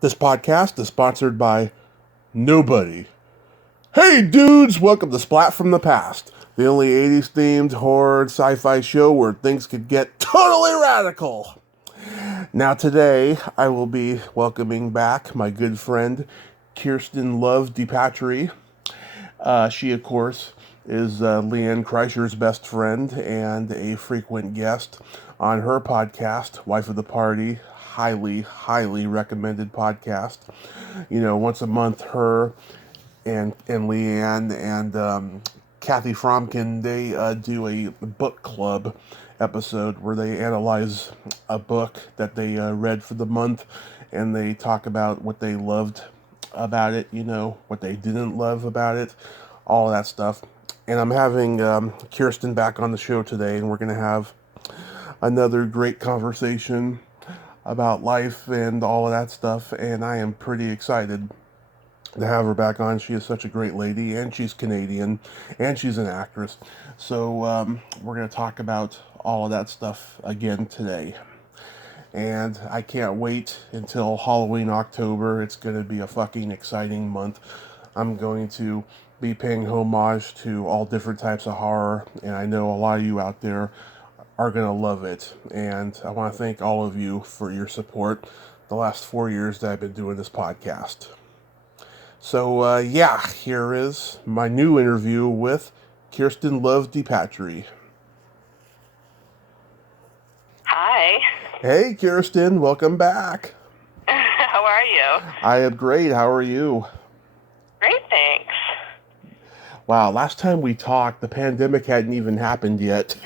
This podcast is sponsored by nobody. Hey dudes, welcome to Splat from the Past, the only 80s themed horror sci-fi show where things could get totally radical. Now today, I will be welcoming back my good friend, Kirsten Love DiPatri. She, of course, is Leanne Kreischer's best friend and a frequent guest on her podcast, Wife of the Party. Highly recommended podcast. You know, once a month, her and Leanne and Kathy Fromkin, they do a book club episode where they analyze a book that they read for the month, and they talk about what they loved about it, you know, what they didn't love about it, all of that stuff. And I'm having Kirsten back on the show today, and we're going to have another great conversation about life and all of that stuff, and I am pretty excited to have her back on. She is such a great lady, and she's Canadian, and she's an actress. So we're going to talk about all of that stuff again today. And I can't wait until Halloween, October. It's going to be a fucking exciting month. I'm going to be paying homage to all different types of horror, and I know a lot of you out there are going to love it. And I want to thank all of you for your support the last 4 years that I've been doing this podcast. So, here is my new interview with Kirsten Love DiPatri. Hi. Hey, Kirsten, welcome back. How are you? I am great. How are you? Great, thanks. Wow, last time we talked, the pandemic hadn't even happened yet.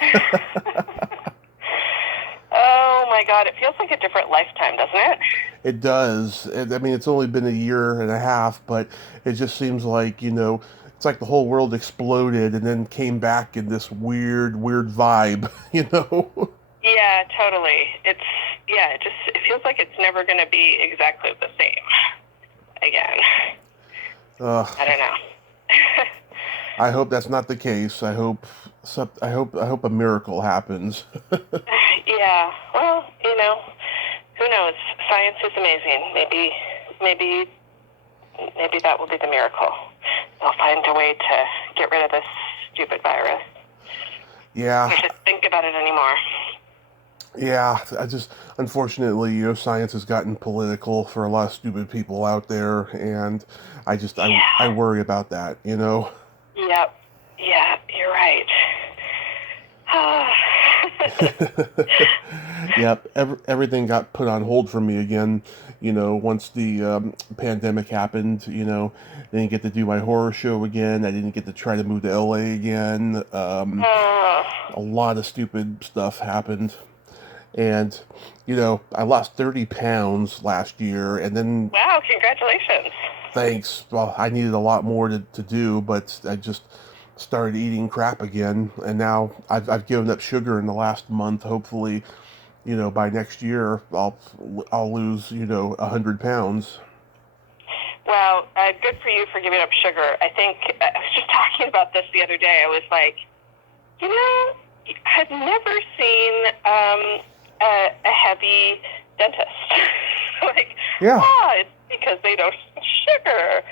Oh my God, it feels like a different lifetime, doesn't it? It does. I mean, it's only been a year and a half, but it just seems like, you know, it's like the whole world exploded and then came back in this weird vibe, you know? Yeah, totally. It feels like it's never going to be exactly the same again. I don't know. I hope that's not the case. I hope a miracle happens. Yeah. Well, you know, who knows? Science is amazing. Maybe that will be the miracle. They'll find a way to get rid of this stupid virus. Yeah. I should think about it anymore. Yeah, unfortunately, you know, science has gotten political for a lot of stupid people out there, and I worry about that, you know? Yep. Yeah, you're right. Yep, everything got put on hold for me again, you know, once the pandemic happened, you know. I didn't get to do my horror show again. I didn't get to try to move to LA again. A lot of stupid stuff happened. And, you know, I lost 30 pounds last year, and then... Wow, congratulations. Thanks. Well, I needed a lot more to do, but I just started eating crap again, and now I've given up sugar in the last month. Hopefully, you know, by next year, I'll lose, you know, 100 pounds. Well, good for you for giving up sugar. I think, I was just talking about this the other day. I was like, you know, I've never seen a heavy dentist. Yeah. It's because they don't have sugar.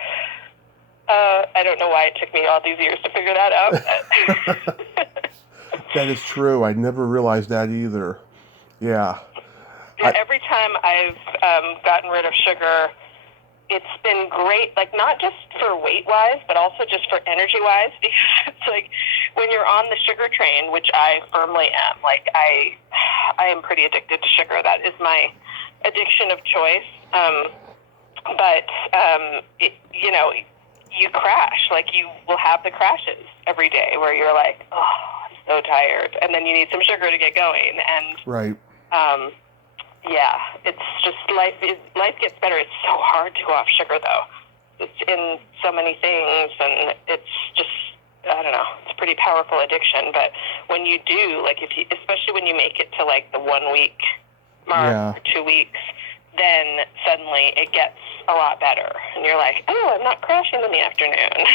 I don't know why it took me all these years to figure that out. That is true. I never realized that either. Yeah. Every time I've gotten rid of sugar, it's been great, like not just for weight-wise, but also just for energy-wise, because it's like when you're on the sugar train, which I firmly am, like I am pretty addicted to sugar. That is my addiction of choice. You know, you crash. Like you will have the crashes every day where you're like, oh, I'm so tired, and then you need some sugar to get going. And right. Yeah, it's just life gets better. It's so hard to go off sugar, though. It's in so many things, and it's just, I don't know, it's a pretty powerful addiction. But when you do, like especially when you make it to like the 1 week mark or 2 weeks, then suddenly it gets a lot better. And you're like, oh, I'm not crashing in the afternoon.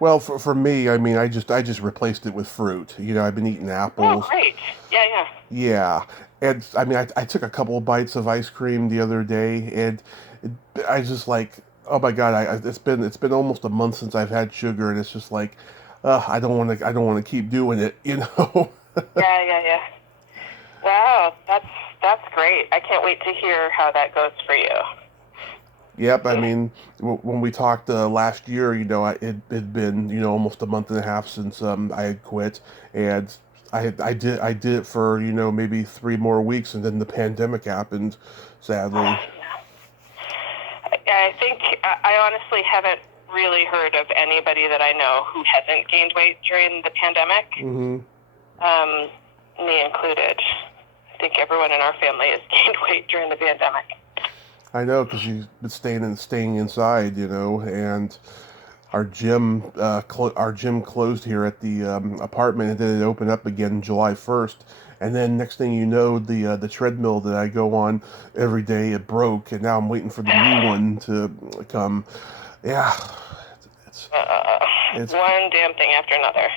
Well, for me, I mean, I just replaced it with fruit. You know, I've been eating apples. Oh, great. Yeah. Yeah. And I mean, I took a couple of bites of ice cream the other day, and I just like, oh my God, it's been almost a month since I've had sugar, and it's just like, I don't want to keep doing it, you know. Yeah. Wow, that's great. I can't wait to hear how that goes for you. Yep, I mean, when we talked last year, it had been, almost a month and a half since I had quit, and I did it for, maybe 3 more weeks, and then the pandemic happened, sadly. I think I honestly haven't really heard of anybody that I know who hasn't gained weight during the pandemic, me included. I think everyone in our family has gained weight during the pandemic. I know, because you've been staying inside, and our gym closed here at the apartment, and then it opened up again July 1st. And then next thing you know, the treadmill that I go on every day, it broke, and now I'm waiting for the new one to come. Yeah, it's one damn thing after another.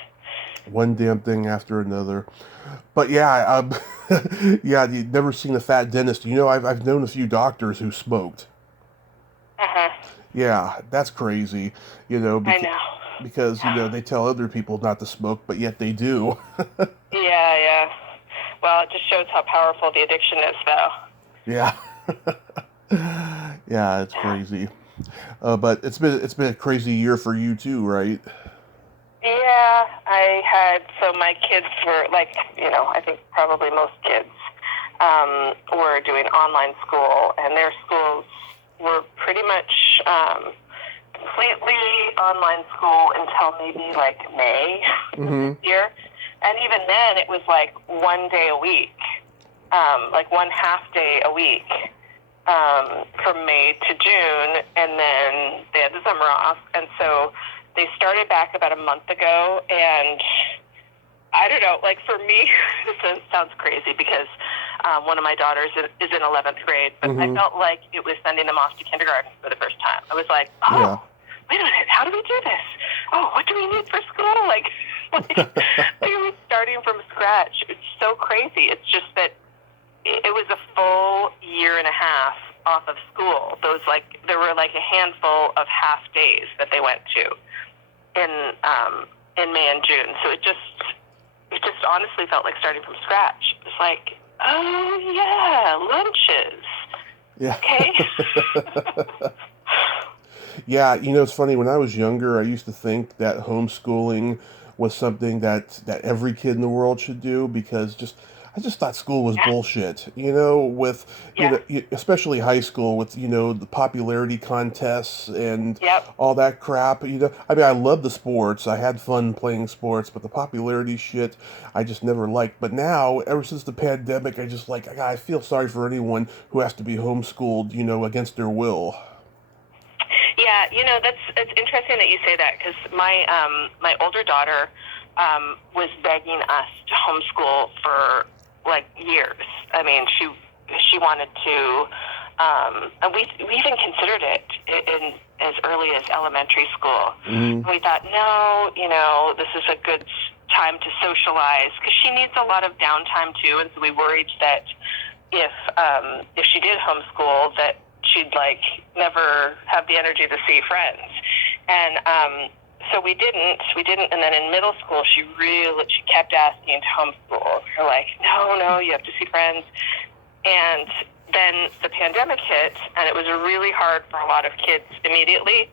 One damn thing after another. But yeah, yeah, you've never seen a fat dentist. I've known a few doctors who smoked. Yeah, that's crazy. I know. Because they tell other people not to smoke, but yet they do. Yeah. Well, it just shows how powerful the addiction is, though. Yeah. Yeah, it's crazy. But it's been a crazy year for you too, right? Yeah, so my kids were I think probably most kids were doing online school, and their schools were pretty much completely online school until maybe May of this year. And even then, it was one day a week, one half day a week from May to June, and then they had the summer off. And so they started back about a month ago, and I don't know, for me, this sounds crazy because one of my daughters is in 11th grade, but I felt like it was sending them off to kindergarten for the first time. I was like, wait a minute, how do we do this? Oh, what do we need for school? They were starting from scratch. It's so crazy. It's just that it was a full year and a half off of school. There were a handful of half days that they went to in May and June. So it just honestly felt like starting from scratch. It's like, oh yeah, lunches. Yeah. Okay. Yeah, it's funny. When I was younger, I used to think that homeschooling was something that every kid in the world should do, because I just thought school was bullshit. Especially high school with the popularity contests and all that crap. I mean, I love the sports. I had fun playing sports, but the popularity shit I just never liked. But now, ever since the pandemic, I feel sorry for anyone who has to be homeschooled, against their will. Yeah, it's interesting that you say that, because my older daughter was begging us to homeschool for years. I mean, she wanted to, and we even considered it in as early as elementary school. And we thought, no, this is a good time to socialize, because she needs a lot of downtime too, and so we worried that if she did homeschool, that she'd never have the energy to see friends. And so we didn't, and then in middle school she kept asking to homeschool. We're like, no, you have to see friends. And then the pandemic hit, and it was really hard for a lot of kids immediately.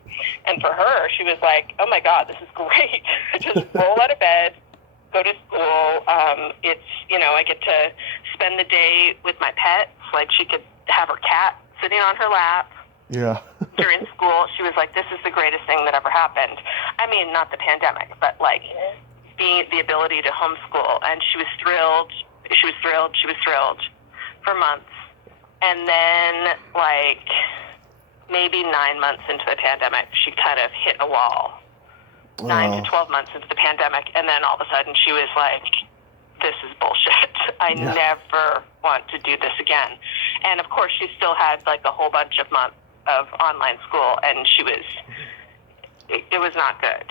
And for her, she was like, oh my God, this is great. Just roll out of bed, go to school. I get to spend the day with my pets. She could have her cat sitting on her lap. Yeah. During school, she was like, this is the greatest thing that ever happened. I mean, not the pandemic, but the ability to homeschool. And she was thrilled. She was thrilled for months. And then maybe 9 months into the pandemic, she kind of hit a wall. 9 to 12 months into the pandemic. And then all of a sudden she was like, this is bullshit. I never want to do this again. And of course, she still had a whole bunch of months of online school, and it was not good.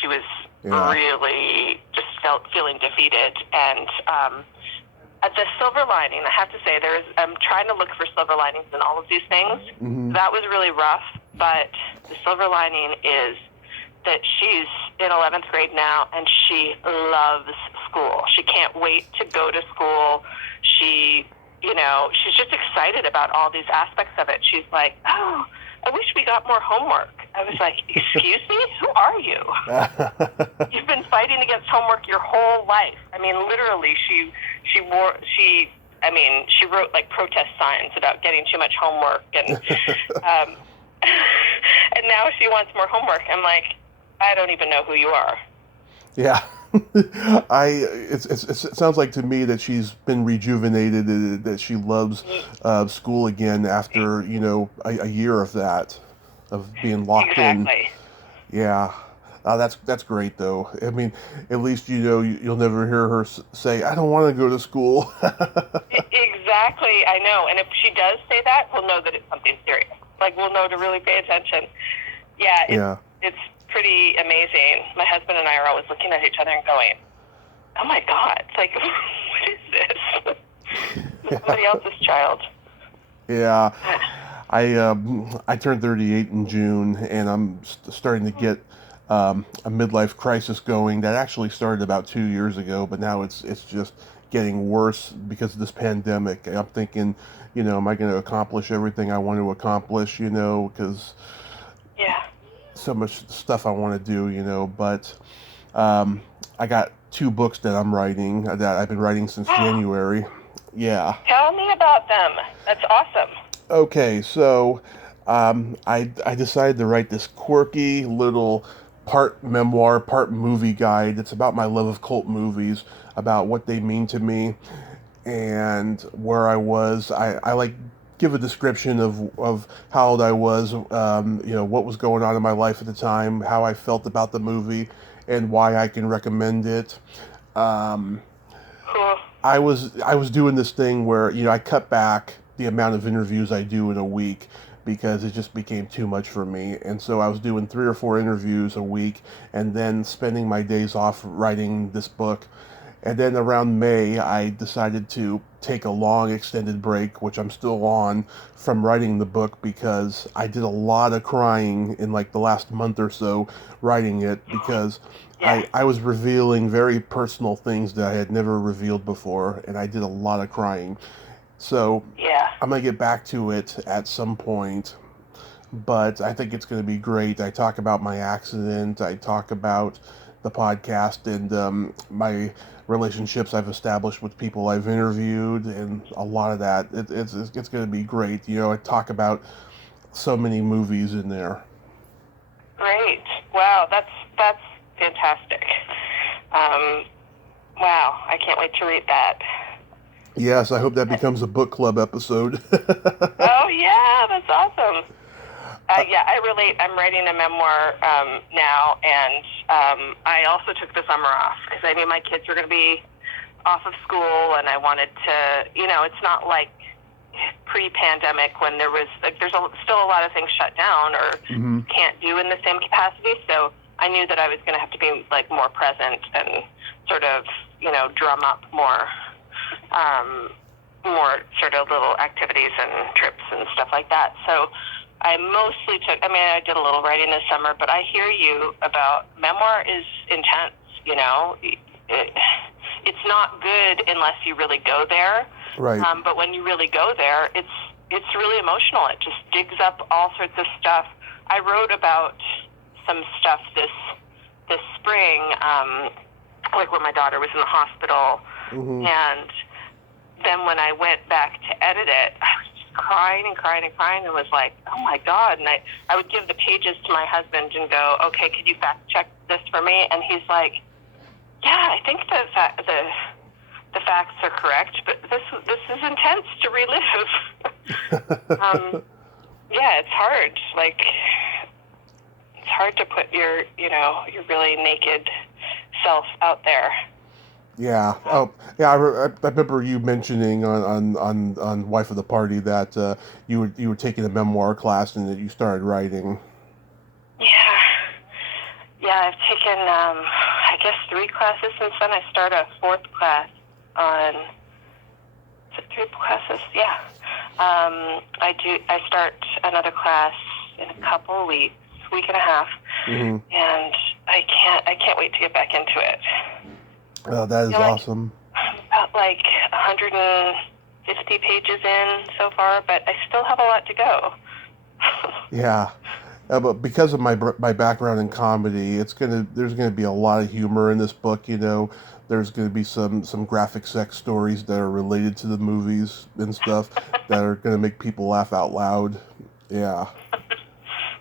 She was really just feeling defeated. And The silver lining, I have to say, I'm trying to look for silver linings in all of these things. Mm-hmm. That was really rough, but the silver lining is that she's in 11th grade now, and she loves school. She can't wait to go to school. She's just excited about all these aspects of it. She's like, oh, I wish we got more homework. I was like, excuse me? Who are you? You've been fighting against homework your whole life. I mean, literally, she wrote like protest signs about getting too much homework, and and now she wants more homework. I'm like, I don't even know who you are. Yeah. It sounds like to me that she's been rejuvenated, that she loves school again after, a year of that, of being locked in. Exactly. Yeah. That's great, though. I mean, at least, you'll never hear her say, I don't want to go to school. Exactly, I know. And if she does say that, we'll know that it's something serious. Like, we'll know to really pay attention. It's pretty amazing. My husband and I are always looking at each other and going, oh my God, it's like, what is this? Somebody else's child. Yeah. I turned 38 in June, and I'm starting to get a midlife crisis going that actually started about 2 years ago, but now it's just getting worse because of this pandemic. I'm thinking, am I going to accomplish everything I want to accomplish, because so much stuff I want to do, but I got 2 books that I'm writing, that I've been writing since January. Yeah. Tell me about them. That's awesome. Okay, so I decided to write this quirky little part memoir, part movie guide. It's about my love of cult movies, about what they mean to me, and where I was. I like give a description of how old I was, what was going on in my life at the time, how I felt about the movie, and why I can recommend it. Cool. I was doing this thing where, I cut back the amount of interviews I do in a week because it just became too much for me. And so I was doing 3 or 4 interviews a week and then spending my days off writing this book. And then around May, I decided to take a long extended break, which I'm still on, from writing the book because I did a lot of crying in like the last month or so writing it because I was revealing very personal things that I had never revealed before, and I did a lot of crying. So I'm going to get back to it at some point, but I think it's going to be great. I talk about my accident. I talk about the podcast and my relationships I've established with people I've interviewed, and a lot of that. It's going to be great. I talk about so many movies in there. Great. Wow, that's fantastic. Wow, I can't wait to read that. Yes, I hope that becomes a book club episode. Oh, yeah, that's awesome. I relate. I'm writing a memoir now, and I also took the summer off because I knew my kids were going to be off of school, and I wanted to, it's not like pre-pandemic when there was, there's still a lot of things shut down or can't do in the same capacity, so I knew that I was going to have to be, more present and sort of, drum up more sort of little activities and trips and stuff like that. So I mostly I did a little writing this summer, but I hear you about memoir is intense, It's not good unless you really go there. Right. But when you really go there, it's really emotional. It just digs up all sorts of stuff. I wrote about some stuff this spring, like when my daughter was in the hospital, and then when I went back to edit it, I was just crying and crying and crying and was like, oh my God. And I would give the pages to my husband and go, okay, could you fact check this for me? And he's like, yeah, I think the facts are correct, but this is intense to relive. It's hard. It's hard to put your really naked self out there. Yeah. Oh, yeah. I remember you mentioning on Wife of the Party that you were taking a memoir class and that you started writing. Yeah. I've taken I guess 3 classes since then. I started a 4th class on Three classes, yeah. I start another class in a couple of weeks, week and a half, and I can't wait to get back into it. Oh, that is awesome. About like 150 pages in so far, but I still have a lot to go. Yeah. But because of my background in comedy, there's gonna be a lot of humor in this book. There's gonna be some graphic sex stories that are related to the movies and stuff that are gonna make people laugh out loud. Yeah.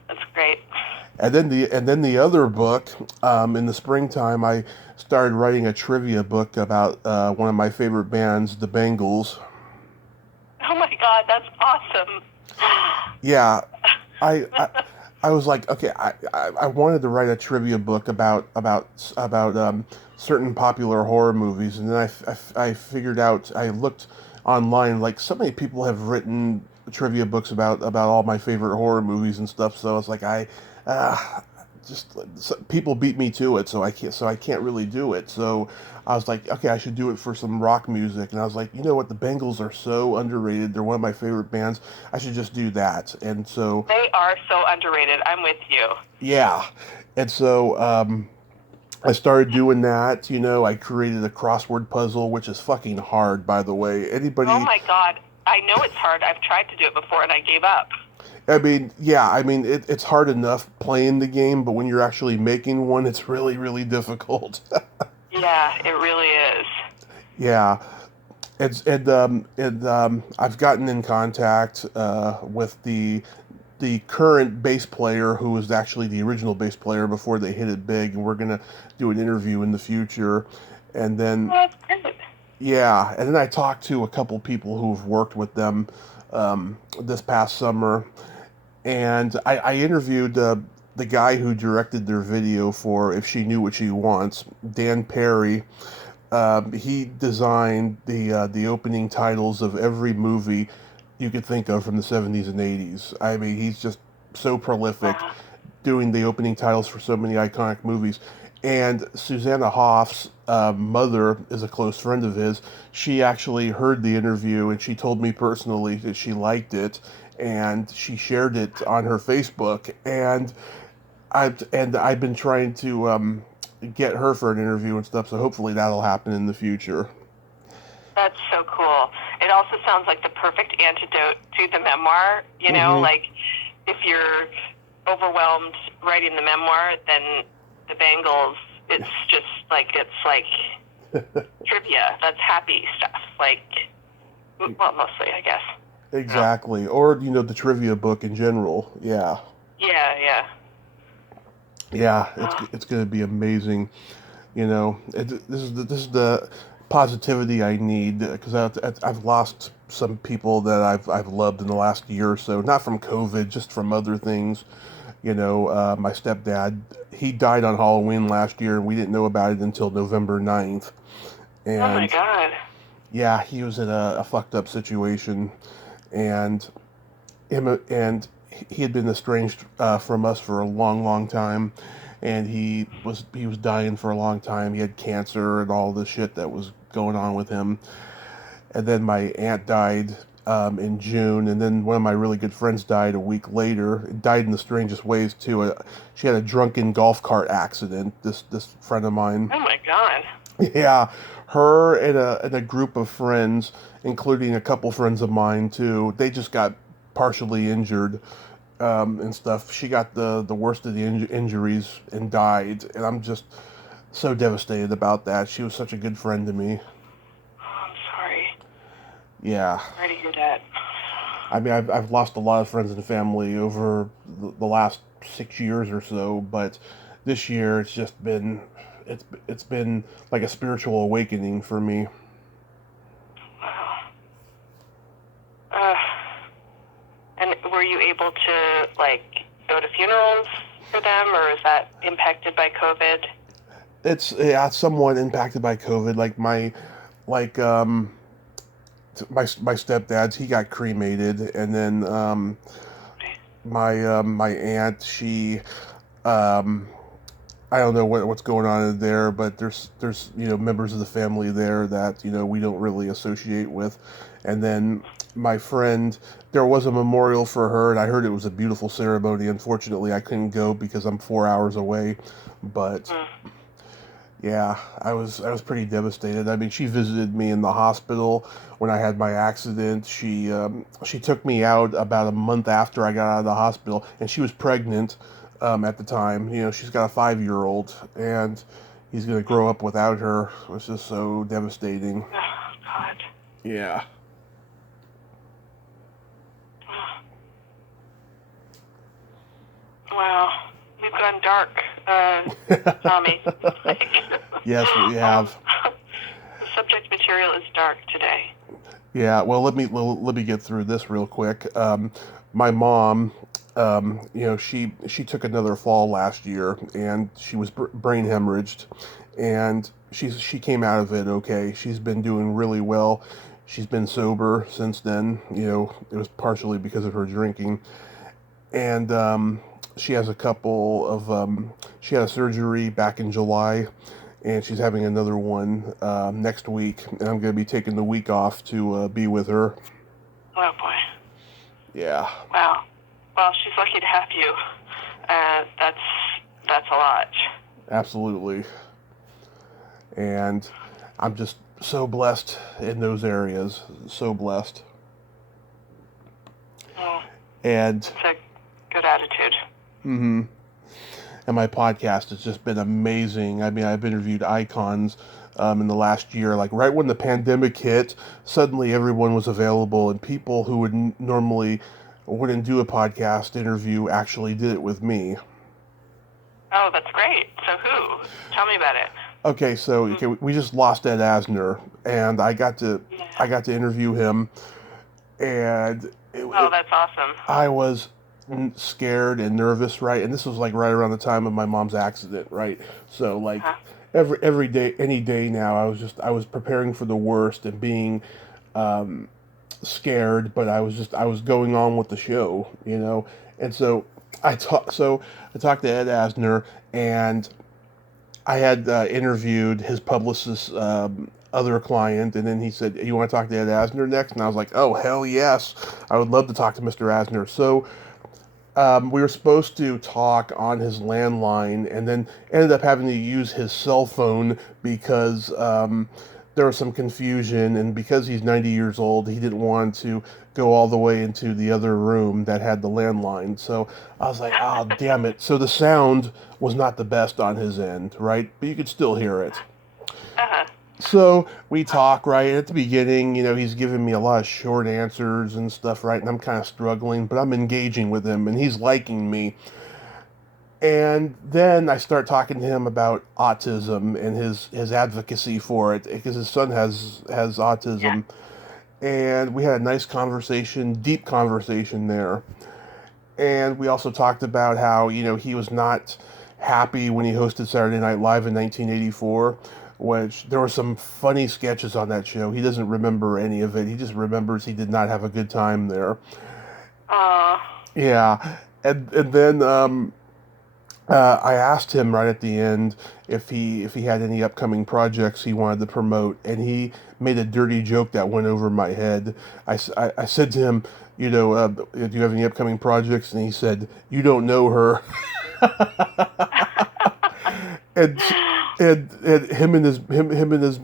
That's great. And then the other book, in the springtime, I started writing a trivia book about one of my favorite bands, the Bangles. Oh my God, that's awesome. Yeah, I was like, okay, I wanted to write a trivia book about certain popular horror movies, and then I figured out, I looked online, like so many people have written trivia books about all my favorite horror movies and stuff. So I was like, people beat me to it, so I can't really do it. So I was like, okay, I should do it for some rock music. And I was like, you know what, the Bengals are so underrated. They're one of my favorite bands. I should just do that. And so they are so underrated. I'm with you. Yeah, and so I started doing that. I created a crossword puzzle, which is fucking hard, by the way. Anybody? Oh my God, I know it's hard. I've tried to do it before and I gave up. I mean, yeah, it's hard enough playing the game, but when you're actually making one, it's really, really difficult. Yeah, it really is. Yeah, I've gotten in contact with the current bass player, who was actually the original bass player before they hit it big, and we're gonna do an interview in the future. And then, that's great. Yeah, and then I talked to a couple people who've worked with them this past summer, and I interviewed the guy who directed their video for "If She Knew What She Wants," Dan Perry. He designed the opening titles of every movie you could think of from the 70s and 80s. I mean, he's just so prolific, doing the opening titles for so many iconic movies. And Susanna Hoff's mother is a close friend of his. She actually heard the interview, and she told me personally that she liked it, and she shared it on her Facebook. And I've been trying to get her for an interview and stuff, so hopefully that'll happen in the future. That's so cool. It also sounds like the perfect antidote to the memoir. Like if you're overwhelmed writing the memoir, then the Bangles, it's just like, trivia. That's happy stuff. Well, mostly, I guess. Exactly. Or, the trivia book in general. Yeah. Yeah. Yeah, it's going to be amazing. This is the positivity I need, because I've lost some people that I've loved in the last year or so, not from COVID, just from other things. My stepdad, he died on Halloween last year, and we didn't know about it until November 9th. And oh my God. Yeah, he was in a fucked up situation, and he had been estranged from us for a long, long time, and he was dying for a long time. He had cancer and all the shit that was going on with him. And then my aunt died in June, and then one of my really good friends died a week later. It died in the strangest ways too. She had a drunken golf cart accident. This friend of mine. Oh my God. Yeah, her and a group of friends, including a couple friends of mine too. They just got partially injured and stuff. She got the worst of the injuries and died, and I'm just so devastated about that. She was such a good friend to me. Oh, I'm sorry. Yeah. Sorry to hear that. I mean, I've lost a lot of friends and family over the last 6 years or so, but this year it's just been it's been like a spiritual awakening for me. Wow. And were you able to go to funerals for them, or is that impacted by COVID? It's somewhat impacted by COVID. My stepdad's, he got cremated, and then my aunt, she I don't know what's going on in there, but there's members of the family there that we don't really associate with. And then my friend, there was a memorial for her, and I heard it was a beautiful ceremony. Unfortunately, I couldn't go because I'm 4 hours away. But Mm. yeah, I was pretty devastated. I mean, she visited me in the hospital when I had my accident. She took me out about a month after I got out of the hospital, and she was pregnant at the time. She's got a 5-year-old, and he's gonna grow up without her. It was just so devastating. Oh, God. Yeah. Wow. We've gone dark, Tommy. Yes, we have. The subject material is dark today. Yeah, well, let me get through this real quick. My mom, she took another fall last year, and she was brain hemorrhaged, and she came out of it okay. She's been doing really well. She's been sober since then. It was partially because of her drinking, and she has a couple of she had a surgery back in July, and she's having another one next week, and I'm going to be taking the week off to be with her. Oh, boy. Yeah. Wow. Well, she's lucky to have you. That's a lot. Absolutely. And I'm just so blessed in those areas. So blessed. Mm. And It's a good attitude. mm-hmm. And my podcast has just been amazing. I mean, I've interviewed icons in the last year. Like right when the pandemic hit, suddenly everyone was available, and people who would normally wouldn't do a podcast interview actually did it with me. Oh, that's great. So who? Tell me about it. Okay, so we just lost Ed Asner, and I got to interview him, and That's awesome. I was scared and nervous, right? And this was like right around the time of my mom's accident, right? So like every day, any day now, I was preparing for the worst and being scared, but I was going on with the show, And so I talked to Ed Asner, and I had interviewed his publicist's other client, and then he said, "You want to talk to Ed Asner next?" And I was like, "Oh, hell yes. I would love to talk to Mr. Asner." So we were supposed to talk on his landline, and then ended up having to use his cell phone because there was some confusion, and because he's 90 years old, he didn't want to go all the way into the other room that had the landline. So I was like, oh, damn it. So the sound was not the best on his end, right? But you could still hear it. Uh-huh. So we talk, right? At the beginning, he's giving me a lot of short answers and stuff, right? And I'm kind of struggling, but I'm engaging with him, and he's liking me. And then I start talking to him about autism and his advocacy for it, because his son has autism. Yeah. And we had a nice conversation, deep conversation there. And we also talked about how, he was not happy when he hosted Saturday Night Live in 1984, which there were some funny sketches on that show. He doesn't remember any of it. He just remembers he did not have a good time there. Yeah. And then I asked him right at the end if he had any upcoming projects he wanted to promote, and he made a dirty joke that went over my head. I said to him, do you have any upcoming projects? And he said, "You don't know her." and him and his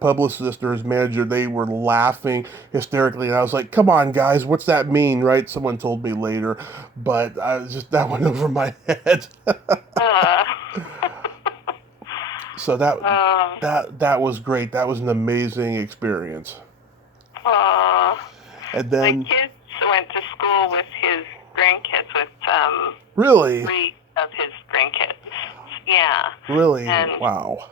publicist or his manager, they were laughing hysterically, and I was like, "Come on, guys, what's that mean?" Right? Someone told me later, but that went over my head. So that was great. That was an amazing experience. And then my kids went to school with his grandkids, with really 3 of his grandkids. Yeah. Really? And, wow.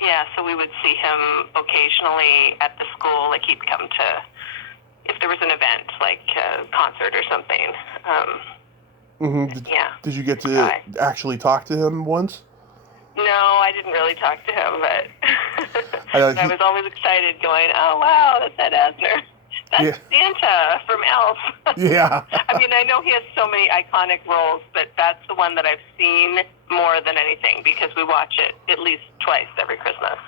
Yeah, so we would see him occasionally at the school. Like he'd come to, if there was an event, like a concert or something. Did you get to actually talk to him once? No, I didn't really talk to him, but I was always excited going, "Oh, wow, that's Ed Asner." That's Yeah. Santa from Elf. Yeah. I mean, I know he has so many iconic roles, but that's the one that I've seen more than anything because we watch it at least twice every Christmas.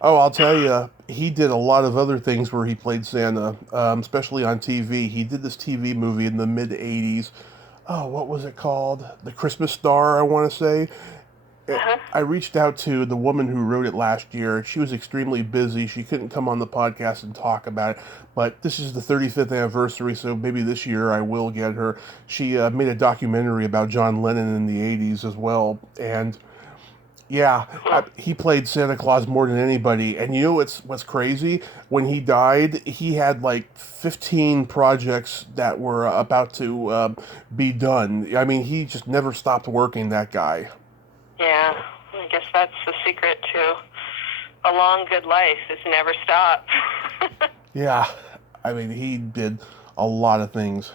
Oh, I'll tell you, he did a lot of other things where he played Santa, especially on TV. He did this TV movie in the mid 80s. Oh, what was it called? The Christmas Star, I want to say. I reached out to the woman who wrote it last year. She was extremely busy. She couldn't come on the podcast and talk about it. But this is the 35th anniversary, so maybe this year I will get her. She made a documentary about John Lennon in the 80s as well. And yeah, he played Santa Claus more than anybody. And you know what's crazy? When he died, he had like 15 projects that were about to be done. I mean, he just never stopped working, that guy. Yeah, I guess that's the secret to a long, good life is never stop. Yeah, I mean, he did a lot of things.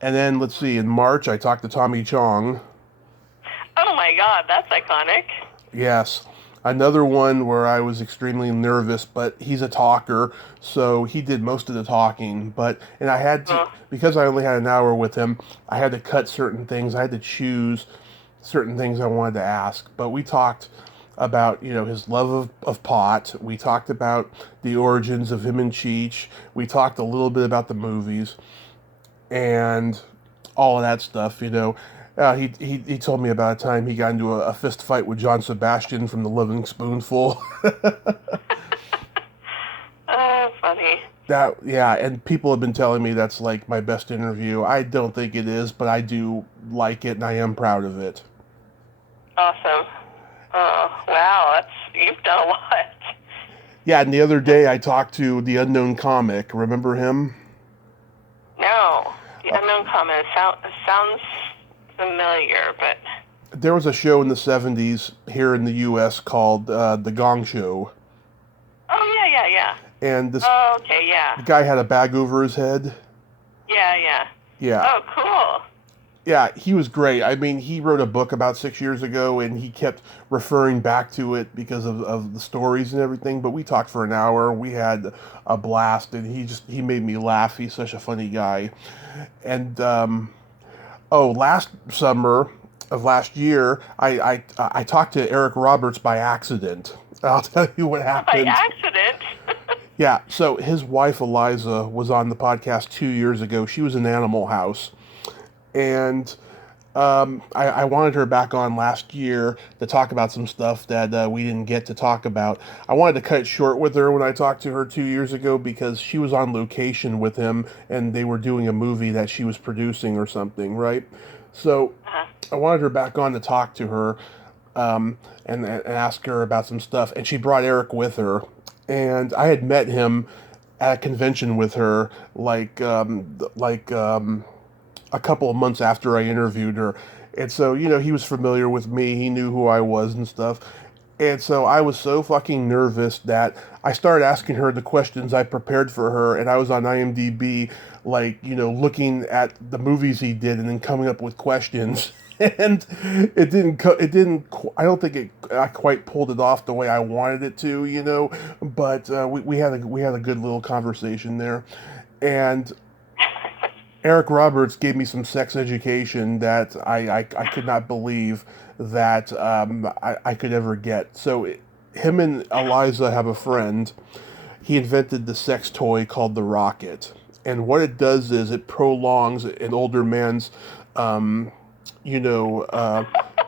And then, let's see, in March, I talked to Tommy Chong. Oh my God, that's iconic. Yes, another one where I was extremely nervous, but he's a talker, so he did most of the talking. And I had to, because I only had an hour with him, I had to cut certain things. I had to choose certain things I wanted to ask. But we talked about, his love of pot. We talked about the origins of him and Cheech. We talked a little bit about the movies and all of that stuff, he told me about a time he got into a fist fight with John Sebastian from The Living Spoonful. Funny. And people have been telling me that's like my best interview. I don't think it is, but I do like it and I am proud of it. Awesome. Oh, wow, you've done a lot. Yeah, and the other day I talked to the Unknown Comic. Remember him? No. The Unknown Comic sounds familiar, but... There was a show in the 70s here in the U.S. called The Gong Show. Oh, yeah. And this okay, yeah. the guy had a bag over his head. Yeah. Yeah. Oh, cool. Yeah, he was great. I mean, he wrote a book about 6 years ago, and he kept referring back to it because of the stories and everything. But we talked for an hour. We had a blast, and he made me laugh. He's such a funny guy. And last summer of last year, I talked to Eric Roberts by accident. I'll tell you what happened. By accident? Yeah, so his wife Eliza was on the podcast 2 years ago. She was in Animal House. And I wanted her back on last year to talk about some stuff that we didn't get to talk about. I wanted to cut it short with her when I talked to her 2 years ago because she was on location with him and they were doing a movie that she was producing or something, right? So I wanted her back on to talk to her and ask her about some stuff. And she brought Eric with her. And I had met him at a convention with her a couple of months after I interviewed her. And so, he was familiar with me. He knew who I was and stuff. And so I was so fucking nervous that I started asking her the questions I prepared for her. And I was on IMDb, looking at the movies he did and then coming up with questions. And I don't think I quite pulled it off the way I wanted it to, but we had a good little conversation there. And Eric Roberts gave me some sex education that I could not believe that I could ever get. So him and Eliza have a friend. He invented the sex toy called the Rocket. And what it does is it prolongs an older man's,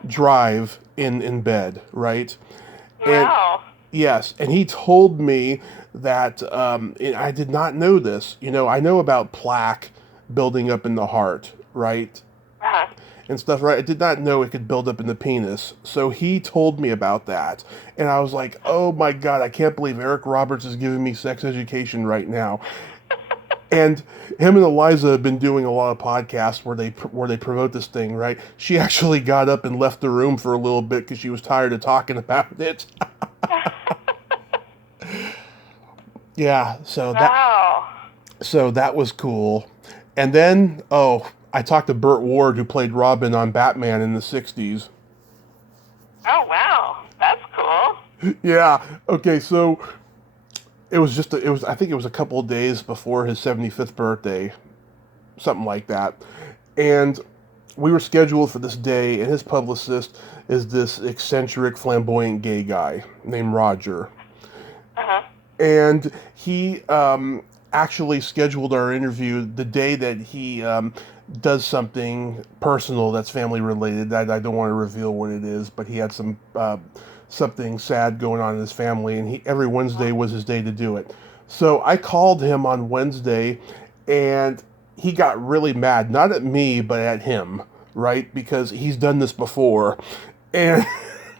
drive in bed, right? Wow. And, yes, and he told me that, I did not know this. I know about plaque building up in the heart, right? And stuff, right? I did not know it could build up in the penis. So he told me about that. And I was like, oh my God, I can't believe Eric Roberts is giving me sex education right now. And him and Eliza have been doing a lot of podcasts where they promote this thing, right? She actually got up and left the room for a little bit because she was tired of talking about it. Yeah, so that was cool. And then, I talked to Burt Ward, who played Robin on Batman in the 60s. Oh, wow. That's cool. Yeah. Okay, so it was just I think it was a couple of days before his 75th birthday, something like that. And we were scheduled for this day, and his publicist is this eccentric, flamboyant gay guy named Roger. Uh-huh. And he actually scheduled our interview the day that he does something personal that's family related. I don't want to reveal what it is, but he had some something sad going on in his family, and every Wednesday was his day to do it. So I called him on Wednesday, and he got really mad, not at me, but at him, right? Because he's done this before. And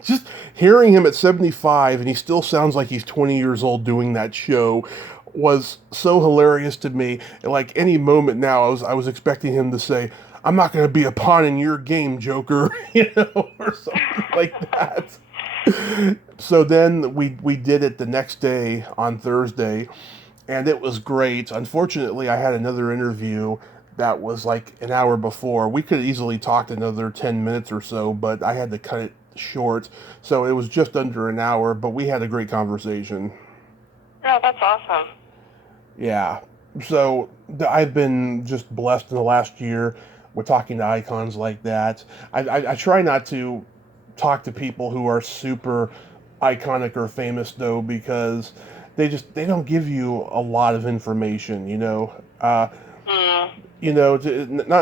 just hearing him at 75, and he still sounds like he's 20 years old doing that show, was so hilarious to me. Like any moment now, I was expecting him to say, "I'm not going to be a pawn in your game, Joker," or something like that. So then we did it the next day on Thursday, and it was great. Unfortunately, I had another interview that was like an hour before. We could have easily talked another 10 minutes or so, but I had to cut it short. So it was just under an hour, but we had a great conversation. Oh, that's awesome. Yeah. So I've been just blessed in the last year with talking to icons like that. I try not to talk to people who are super iconic or famous, though, because they don't give you a lot of information, you know. Not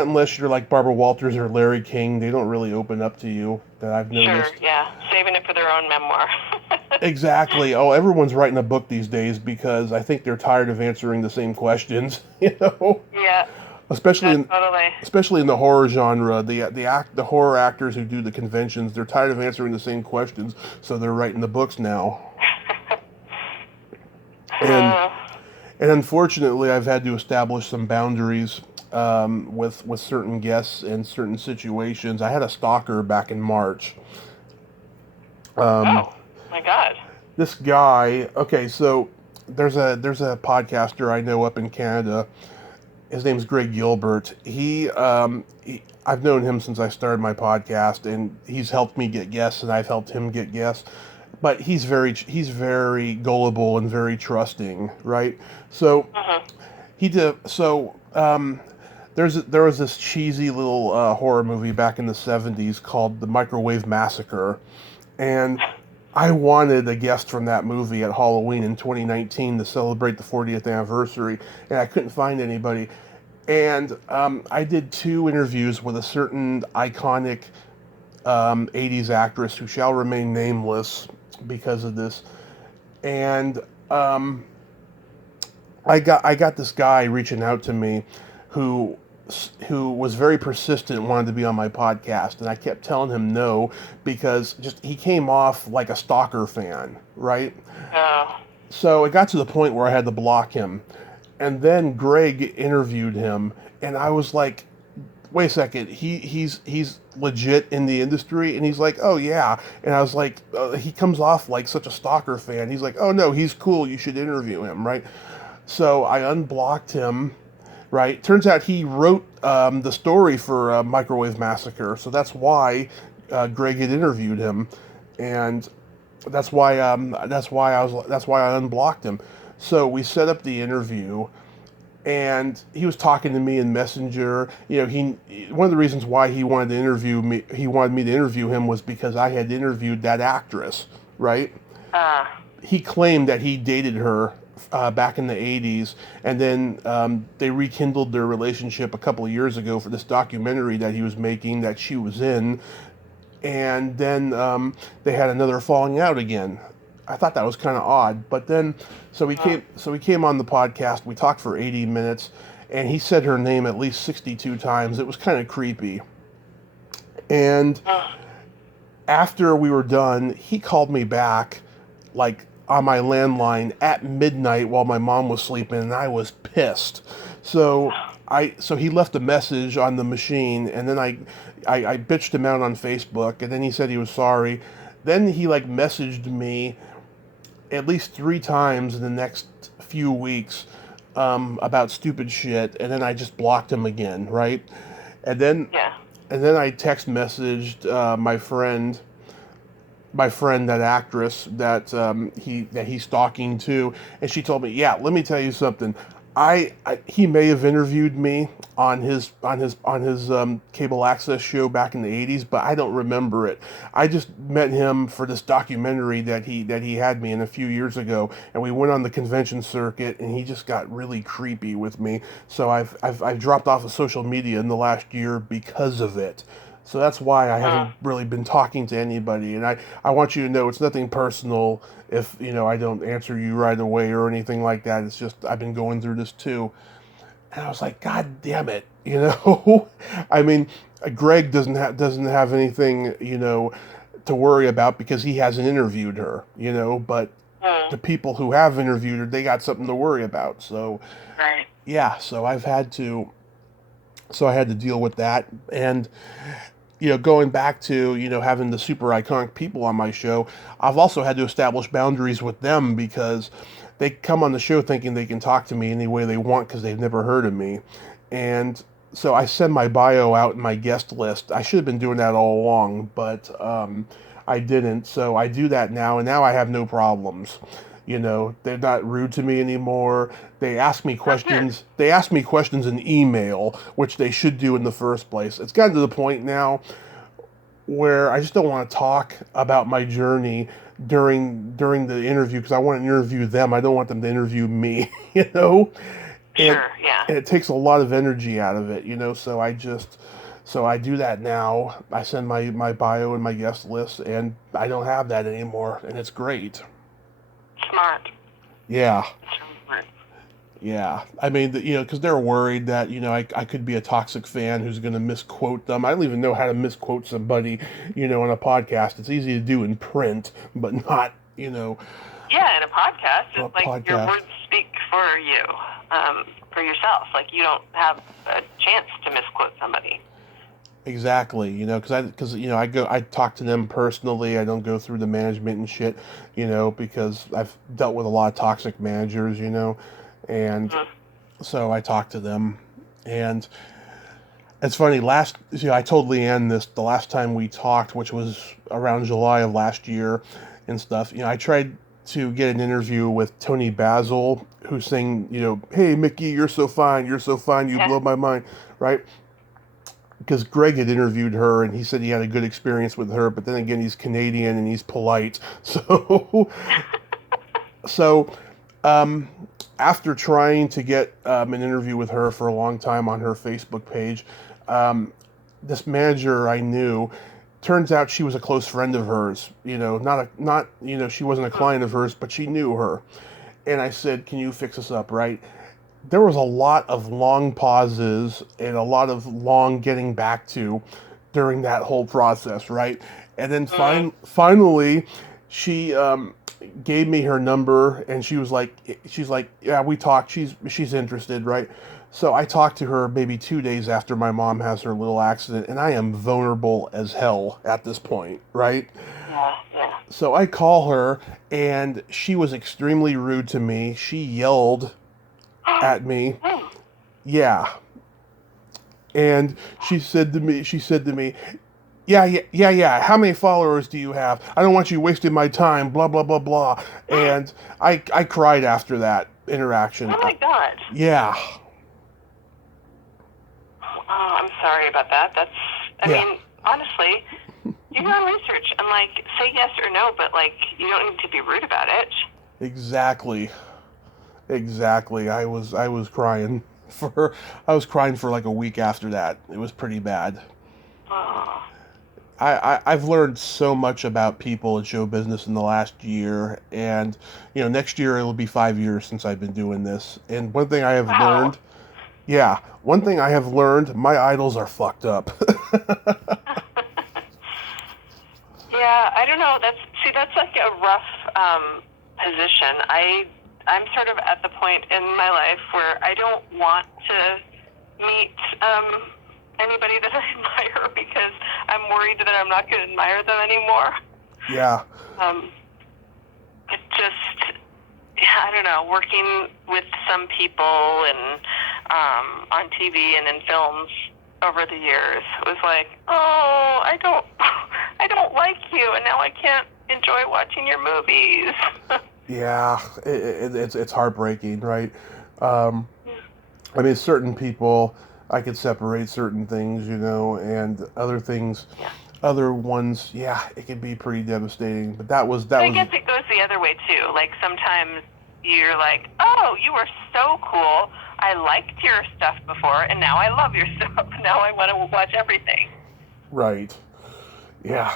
unless you're like Barbara Walters or Larry King, they don't really open up to you, that I've noticed. Sure, yeah. Saving it for their own memoir. Exactly. Oh, everyone's writing a book these days because I think they're tired of answering the same questions, you know? Yeah. Especially Totally. especially in the horror genre, the horror actors who do the conventions, they're tired of answering the same questions, so they're writing the books now. And unfortunately, I've had to establish some boundaries with certain guests and certain situations. I had a stalker back in March. Oh my God. This guy. Okay, so there's a podcaster I know up in Canada. His name's Greg Gilbert. I've known him since I started my podcast, and he's helped me get guests, and I've helped him get guests. But he's very gullible and very trusting, right? So there was this cheesy little horror movie back in the 70s called The Microwave Massacre, and I wanted a guest from that movie at Halloween in 2019 to celebrate the 40th anniversary, and I couldn't find anybody. And I did 2 interviews with a certain iconic 80s actress who shall remain nameless because of this. And I got this guy reaching out to me who was very persistent, wanted to be on my podcast, and I kept telling him no because just he came off like a stalker fan, right? So it got to the point where I had to block him. And then Greg interviewed him, and I was like, wait a second, he's legit in the industry? And he's like, oh yeah. And I was like, he comes off like such a stalker fan. He's like, oh no, he's cool, you should interview him, right? So I unblocked him, right? Turns out he wrote the story for Microwave Massacre, so that's why Greg had interviewed him, and that's why I unblocked him. So we set up the interview, and he was talking to me in Messenger. You know, one of the reasons why he wanted me to interview him was because I had interviewed that actress, right? He claimed that he dated her back in the 80s, and then they rekindled their relationship a couple of years ago for this documentary that he was making that she was in, and then they had another falling out again. I thought that was kind of odd, but then so he came on the podcast. We talked for 80 minutes, and he said her name at least 62 times. It was kind of creepy. And after we were done, he called me back, like on my landline at midnight while my mom was sleeping, and I was pissed. So he left a message on the machine, and then I bitched him out on Facebook, and then he said he was sorry. Then he like messaged me at least 3 times in the next few weeks about stupid shit, and then I just blocked him again, right? And then I text messaged my friend my friend, that actress that he's talking to, and she told me, yeah, let me tell you something. He may have interviewed me on his cable access show back in the 80s, but I don't remember it. I just met him for this documentary that he had me in a few years ago, and we went on the convention circuit, and he just got really creepy with me. So I've dropped off of social media in the last year because of it. So that's why I haven't really been talking to anybody. And I want you to know it's nothing personal if, I don't answer you right away or anything like that. It's just I've been going through this too. And I was like, God damn it, I mean, Greg doesn't have anything, to worry about because he hasn't interviewed her, but the people who have interviewed her, they got something to worry about. So, right. Yeah, so I had to deal with that. And going back to, having the super iconic people on my show, I've also had to establish boundaries with them because they come on the show thinking they can talk to me any way they want because they've never heard of me. And so I send my bio out in my guest list. I should have been doing that all along, but I didn't. So I do that now, and now I have no problems. They're not rude to me anymore. They ask me questions. They ask me questions in email, which they should do in the first place. It's gotten to the point now where I just don't want to talk about my journey during the interview because I want to interview them. I don't want them to interview me, Sure, yeah. And it takes a lot of energy out of it, so I do that now. I send my bio and my guest list, and I don't have that anymore, and it's great. Smart. Yeah. That's really smart. Yeah. I mean, because they're worried that, I could be a toxic fan who's going to misquote them. I don't even know how to misquote somebody, on a podcast. It's easy to do in print, but not, Yeah, in a podcast, it's like your words speak for you, for yourself. Like, you don't have a chance to misquote somebody. Exactly, because I talk to them personally. I don't go through the management and shit, because I've dealt with a lot of toxic managers, and so I talk to them. And it's funny, I told Leanne this the last time we talked, which was around July of last year and stuff. I tried to get an interview with Tony Basil, who's saying, hey, Mickey, you're so fine, you blow my mind, right? Because Greg had interviewed her, and he said he had a good experience with her, but then again, he's Canadian, and he's polite. So after trying to get an interview with her for a long time on her Facebook page, this manager I knew, turns out she was a close friend of hers, she wasn't a client of hers, but she knew her. And I said, can you fix this up, right? There was a lot of long pauses and a lot of long getting back to during that whole process, right? And then finally, she gave me her number, and she's like, yeah, we talked. She's interested, right? So I talked to her maybe 2 days after my mom has her little accident, and I am vulnerable as hell at this point, right? Yeah. So I call her, and she was extremely rude to me. She yelled at me. Yeah. And she said to me, yeah, how many followers do you have? I don't want you wasting my time, blah, blah, blah, blah. And I cried after that interaction. Oh my God. Yeah. Oh, I'm sorry about that. I mean, honestly, do your own research and, say yes or no, but, you don't need to be rude about it. Exactly. I was crying for like a week after that. It was pretty bad. Oh. I've learned so much about people in show business in the last year, and next year it'll be 5 years since I've been doing this. And one thing I have learned, my idols are fucked up. Yeah, I don't know. That's like a rough position. I'm sort of at the point in my life where I don't want to meet anybody that I admire because I'm worried that I'm not going to admire them anymore. Yeah. I don't know, working with some people and on TV and in films over the years was like, oh, I don't like you, and now I can't enjoy watching your movies. Yeah, it's heartbreaking, right? Um, I mean, certain people, I could separate certain things, and other things, Yeah. other ones, yeah, it can be pretty devastating. But that was I guess it goes the other way too. Like sometimes you're like, oh, you were so cool. I liked your stuff before, and now I love your stuff. Now I want to watch everything. right. Yeah,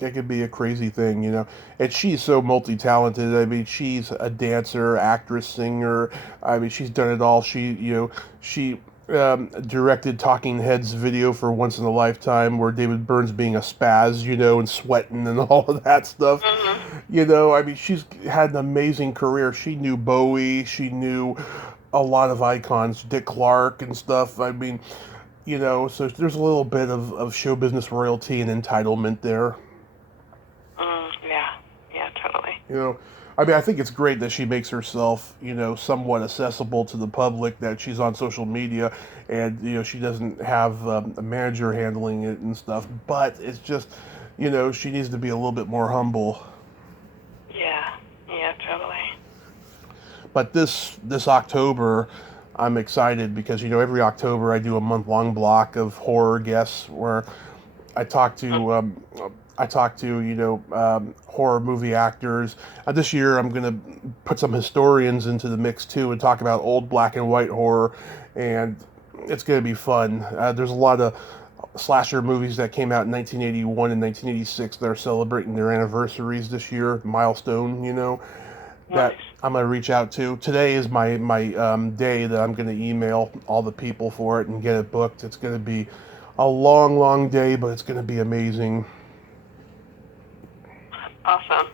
it could be a crazy thing, And she's so multi-talented. I mean, she's a dancer, actress, singer. I mean, she's done it all. She directed Talking Heads video for Once in a Lifetime, where David Byrne's being a spaz, and sweating and all of that stuff. Mm-hmm. I mean, she's had an amazing career. She knew Bowie. She knew a lot of icons, Dick Clark and stuff. I mean, so there's a little bit of show business royalty and entitlement there. Yeah, totally. I mean, I think it's great that she makes herself, somewhat accessible to the public, that she's on social media and, she doesn't have a manager handling it and stuff. But it's just, she needs to be a little bit more humble. Yeah, totally. But this October, I'm excited because, every October I do a month-long block of horror guests where I talk to horror movie actors. This year I'm going to put some historians into the mix too and talk about old black and white horror, and it's going to be fun. There's a lot of slasher movies that came out in 1981 and 1986 that are celebrating their anniversaries this year, milestone, that I'm going to reach out to. Today is my day that I'm going to email all the people for it and get it booked. It's going to be a long, long day, but it's going to be amazing. Awesome.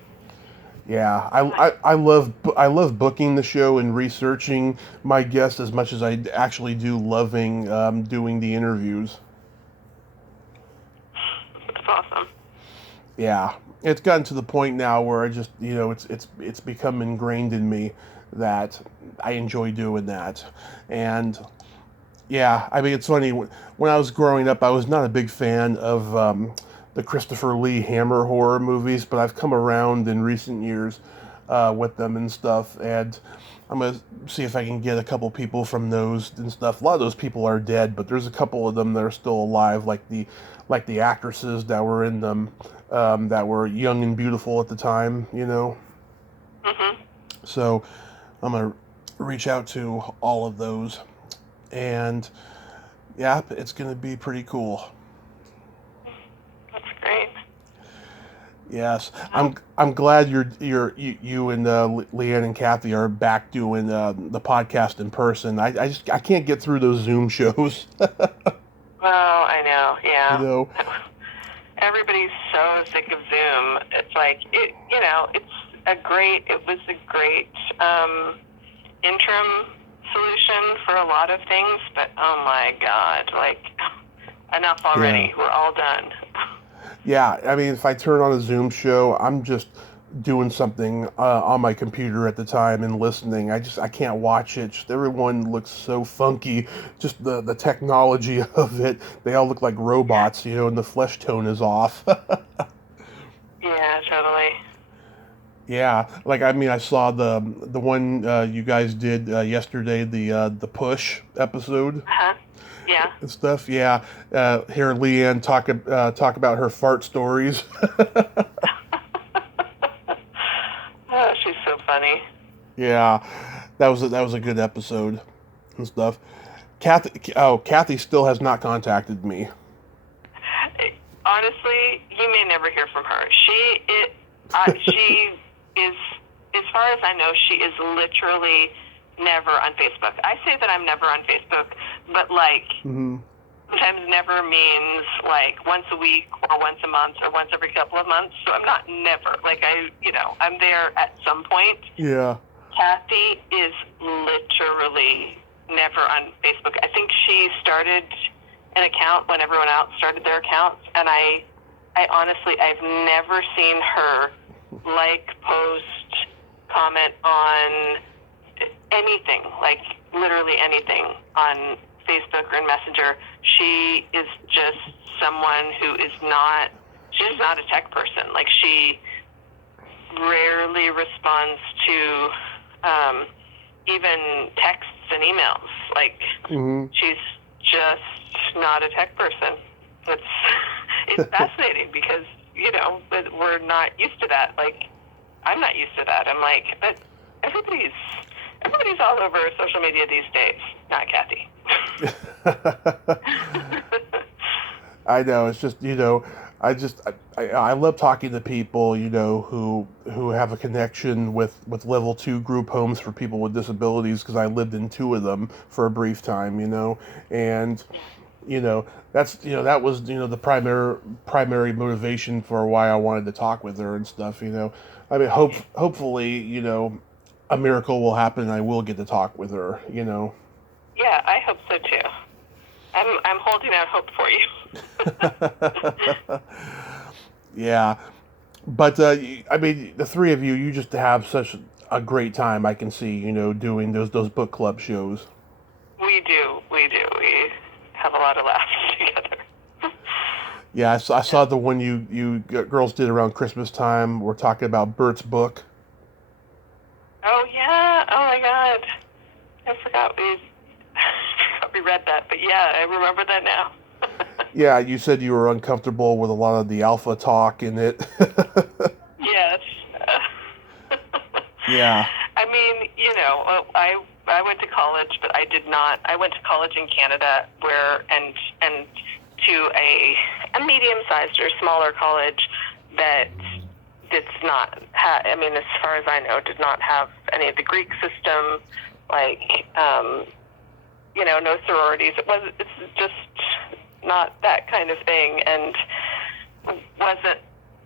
Yeah, I love booking the show and researching my guests as much as I actually do loving doing the interviews. That's awesome. Yeah, it's gotten to the point now where I just it's become ingrained in me that I enjoy doing that. And yeah, I mean, it's funny, when I was growing up I was not a big fan of the Christopher Lee Hammer horror movies, but I've come around in recent years with them and stuff, and I'm going to see if I can get a couple people from those and stuff. A lot of those people are dead, but there's a couple of them that are still alive, like the actresses that were in them, that were young and beautiful at the time, Mm-hmm. So I'm going to reach out to all of those, and yeah, it's going to be pretty cool. That's great. Yes, I'm glad you and Leanne and Kathy are back doing the podcast in person. I can't get through those Zoom shows. Well, I know. Yeah. Everybody's so sick of Zoom. It's like it was a great interim solution for a lot of things, but oh my God, like enough already. Yeah. We're all done. Yeah, I mean, if I turn on a Zoom show, I'm just doing something on my computer at the time and listening. I can't watch it. Just everyone looks so funky. Just the technology of it. They all look like robots, and the flesh tone is off. Yeah, totally. Yeah, like I mean, I saw the one you guys did yesterday, the push episode. Uh-huh. Yeah. And stuff. Yeah, hear Leanne talk about her fart stories. Oh, she's so funny. Yeah, that was a good episode and stuff. Kathy still has not contacted me. Honestly, you may never hear from her. She is, as far as I know, she is literally never on Facebook. I say that I'm never on Facebook, but like sometimes never means like once a week or once a month or once every couple of months. So I'm not never. Like I'm there at some point. Yeah. Kathy is literally never on Facebook. I think she started an account when everyone else started their accounts, and I honestly, I've never seen her like, post, comment on anything, like literally anything on Facebook or in Messenger. She is just someone who is not, she's not a tech person. Like she rarely responds to even texts and emails. Like, she's just not a tech person. It's fascinating because, but we're not used to that. Like, I'm not used to that. I'm like, but everybody's all over social media these days, not Kathy. I know. It's just, I love talking to people, who have a connection with level 2 group homes for people with disabilities, because I lived in 2 of them for a brief time, and that's, that was, the primary motivation for why I wanted to talk with her and stuff. I mean, hopefully, a miracle will happen and I will get to talk with her. Yeah, I hope so too. I'm holding out hope for you. Yeah, but I mean, the 3 of you just have such a great time. I can see, doing those book club shows. We do. We have a lot of laughs together. Yeah, I saw the one you girls did around Christmas time. We're talking about Bert's book. Oh yeah! Oh my God! I forgot we read that, but yeah, I remember that now. Yeah, you said you were uncomfortable with a lot of the alpha talk in it. Yes. Yeah. I mean, I went to college, but I did not. I went to college in Canada, and to a medium-sized or smaller college that did not have. I mean, as far as I know, did not have any of the Greek system, like no sororities. It's just not that kind of thing, and wasn't.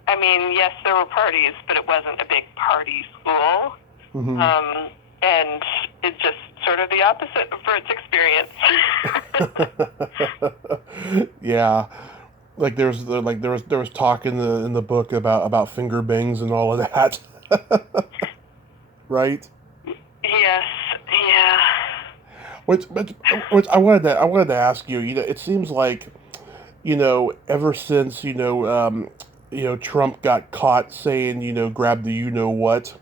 I mean, yes, there were parties, but it wasn't a big party school. Mm-hmm. And it's just sort of the opposite of Bert's experience. Yeah, like there was talk in the book about finger bangs and all of that, right? Yes. Yeah. Which I wanted to ask you. It seems like, ever since Trump got caught saying grab the what.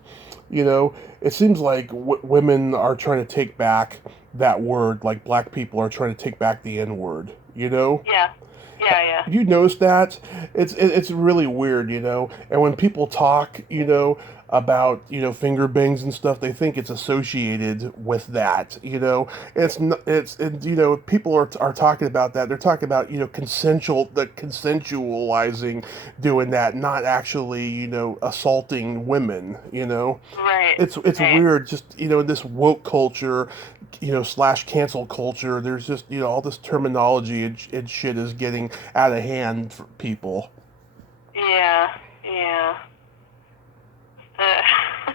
It seems like women are trying to take back that word, like black people are trying to take back the N word. Yeah. Yeah. You notice that? It's really weird, And when people talk, about finger bangs and stuff, they think it's associated with that. It's not, people are talking about that. They're talking about consensualizing doing that, not actually assaulting women. Right. It's right. weird, just in this woke culture, / cancel culture. There's just all this terminology and shit is getting out of hand for people. Yeah.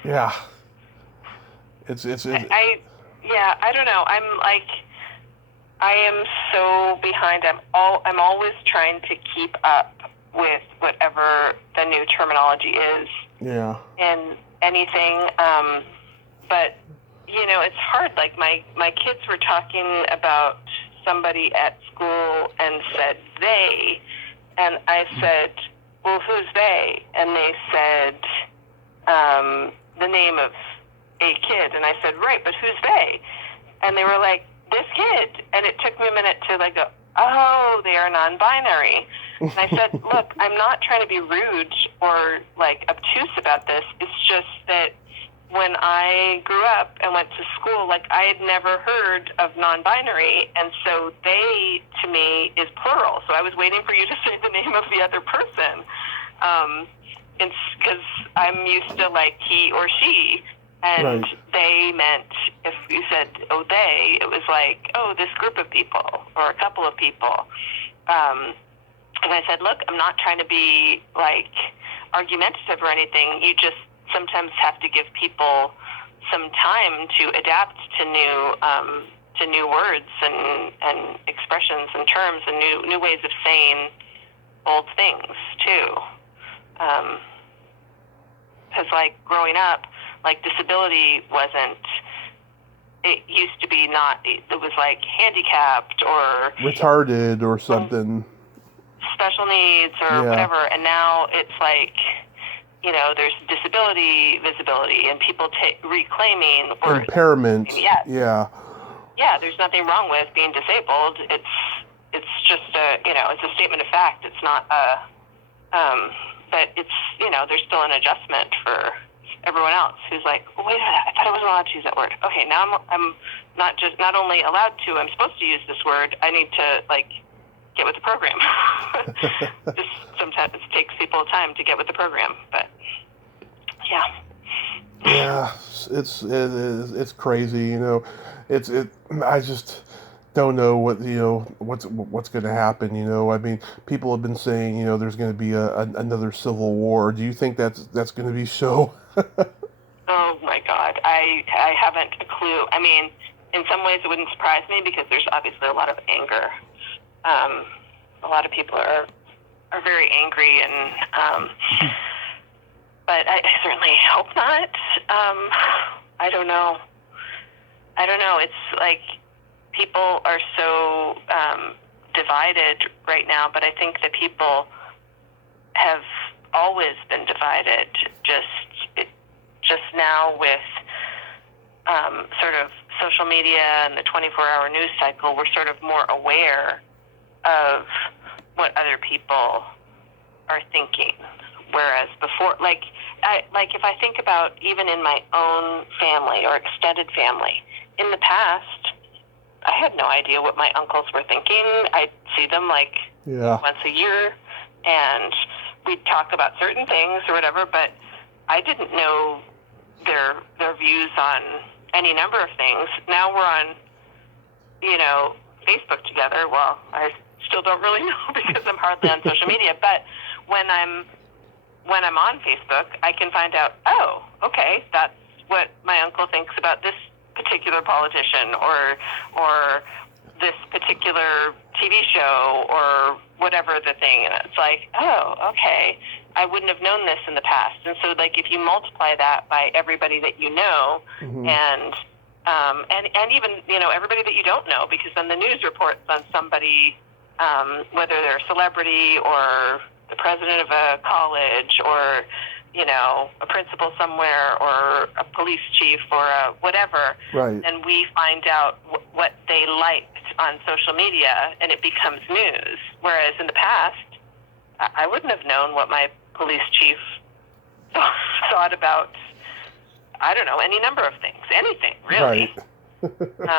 Yeah. It's I don't know. I am so behind. I'm always trying to keep up with whatever the new terminology is. Yeah. In anything, but it's hard. Like my kids were talking about somebody at school and said they, and I said, well, who's they? And they said the name of a kid, and I said, right, but who's they? And they were like, this kid. And it took me a minute to go, oh, they are non-binary. And I said, look, I'm not trying to be rude or obtuse about this. It's just that when I grew up and went to school, I had never heard of non-binary, and so they, to me, is plural. So I was waiting for you to say the name of the other person, because I'm used to he or she, and right. They meant, if you said, oh, they, it was oh, this group of people or a couple of people. And I said, look, I'm not trying to be argumentative or anything. You just sometimes have to give people some time to adapt to new words and expressions and terms and new ways of saying old things too. Because growing up, disability wasn't. It used to be not. It was handicapped or retarded or something. Special needs or whatever, and now it's there's disability visibility and people reclaiming or impairment. Yes. Yeah. Yeah, there's nothing wrong with being disabled. It's just it's a statement of fact. It's not but it's, there's still an adjustment for everyone else who's like, oh, wait a minute, I thought I wasn't allowed to use that word. Okay, now I'm not only allowed to, I'm supposed to use this word. I need to get with the program. Just sometimes it takes people time to get with the program, but yeah. Yeah, it's crazy. I just don't know what's going to happen. I mean, people have been saying there's going to be another civil war. Do you think that's going to be so? Oh my God, I haven't a clue. I mean, in some ways it wouldn't surprise me because there's obviously a lot of anger. A lot of people are very angry, and but I certainly hope not. I don't know. It's like people are so divided right now, but I think that people have always been divided. Just now with sort of social media and the 24-hour news cycle, we're sort of more aware of what other people are thinking. Whereas before, if I think about even in my own family or extended family, in the past, I had no idea what my uncles were thinking. I'd see them once a year, and we'd talk about certain things or whatever, but I didn't know their views on any number of things. Now we're on, Facebook together. Well, I still don't really know because I'm hardly on social media, but when I'm on Facebook, I can find out, oh, okay, that's what my uncle thinks about this particular politician or this particular TV show or whatever the thing. And it's like, oh, okay, I wouldn't have known this in the past. And so, if you multiply that by everybody that you know, mm-hmm. and even, everybody that you don't know, because then the news reports on somebody, whether they're a celebrity or the president of a college or, a principal somewhere or a police chief or a whatever, right. And we find out what they liked on social media and it becomes news. Whereas in the past, I wouldn't have known what my police chief thought about, I don't know, any number of things, anything, really. Right.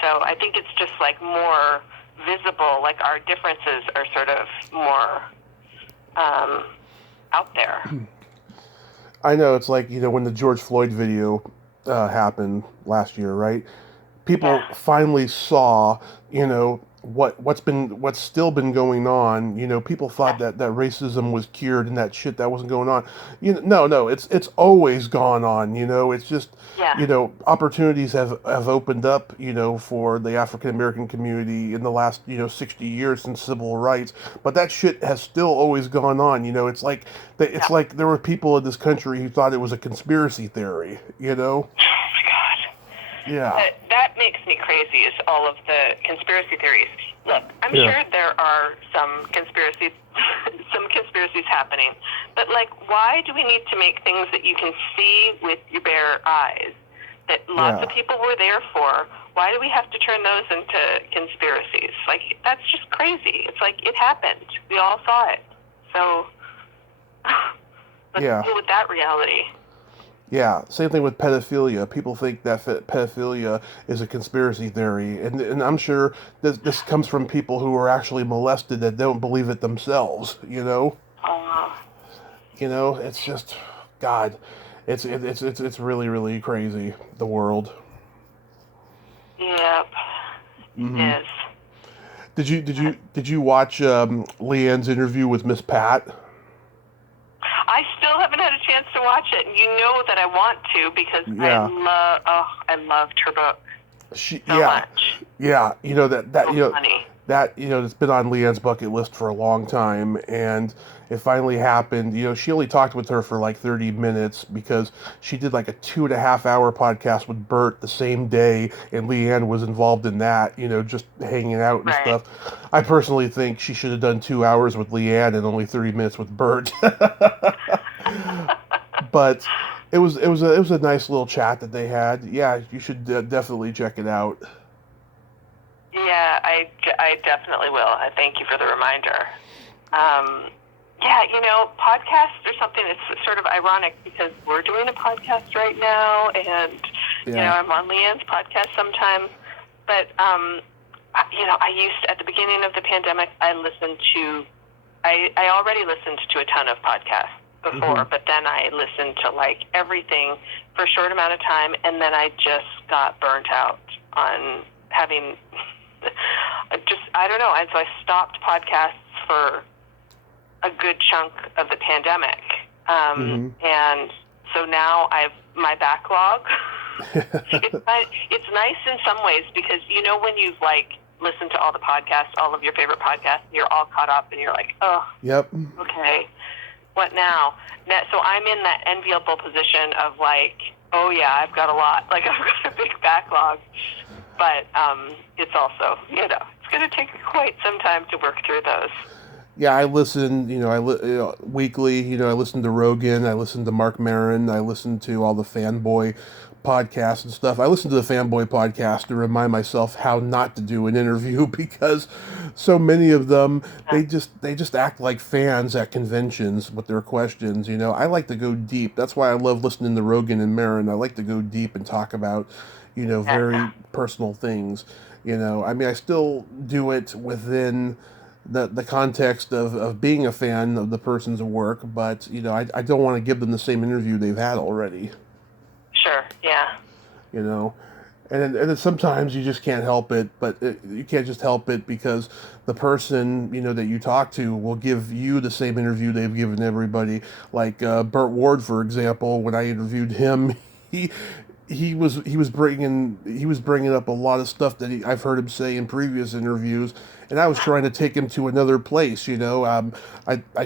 So I think it's just more visible, our differences are sort of more out there. I know, it's when the George Floyd video happened last year, right? People finally saw, what's still been going on. People thought that racism was cured and that shit that wasn't going on. No, it's always gone on. It's just opportunities have opened up, for the African American community in the last 60 years since civil rights. But that shit has still always gone on. It's like there were people in this country who thought it was a conspiracy theory. Oh my God. Yeah. That makes me crazy, is all of the conspiracy theories. Look, I'm sure there are some conspiracies happening, but why do we need to make things that you can see with your bare eyes, that lots of people were there for? Why do we have to turn those into conspiracies? That's just crazy. It's it happened. We all saw it. So let's deal with that reality. Yeah, same thing with pedophilia. People think that pedophilia is a conspiracy theory, and I'm sure this comes from people who are actually molested that don't believe it themselves. It's just, God, it's really, really crazy, the world. Yep, mm-hmm. It is. Did you watch Leanne's interview with Miss Pat? I still haven't had a chance to watch it, and you know that I want to because I loved her book so much. Yeah, Funny. that, it's been on Leanne's bucket list for a long time, and it finally happened. She only talked with her for like 30 minutes because she did like a 2.5 hour podcast with Bert the same day, and Leanne was involved in that, just hanging out and Right. stuff. I personally think she should have done 2 hours with Leanne and only 30 minutes with Bert. But it was a nice little chat that they had. Yeah, you should definitely check it out. Yeah, I definitely will. I thank you for the reminder. Yeah, podcasts are something that's sort of ironic because we're doing a podcast right now, and Yeah. I'm on Leanne's podcast sometimes. But I used at the beginning of the pandemic, I already listened to a ton of podcasts before, but then I listened to like everything for a short amount of time, and then I just got burnt out on having I don't know. And so I stopped podcasts for a good chunk of the pandemic. And so now my backlog. It's nice in some ways because, when you've like listened to all the podcasts, all of your favorite podcasts, you're all caught up and you're like, oh, Yep. okay, what now? So I'm in that enviable position of like, oh yeah, I've got a lot. Like I've got a big backlog. But it's also, it's going to take quite some time to work through those. Yeah, I listen, weekly. I listen to Rogan, I listen to Mark Maron, I listen to all the fanboy podcasts and stuff. I listen to the fanboy podcast to remind myself how not to do an interview because so many of them they just act like fans at conventions with their questions. I like to go deep. That's why I love listening to Rogan and Maron. I like to go deep and talk about very personal things. I still do it within the context of being a fan of the person's work, but I don't want to give them the same interview they've had already. Sure. Yeah. And then sometimes you just can't help it, but you can't just help it because the person that you talk to will give you the same interview they've given everybody. Like Burt Ward, for example, when I interviewed him, he he was bringing up a lot of stuff that I've heard him say in previous interviews, and I was trying to take him to another place. I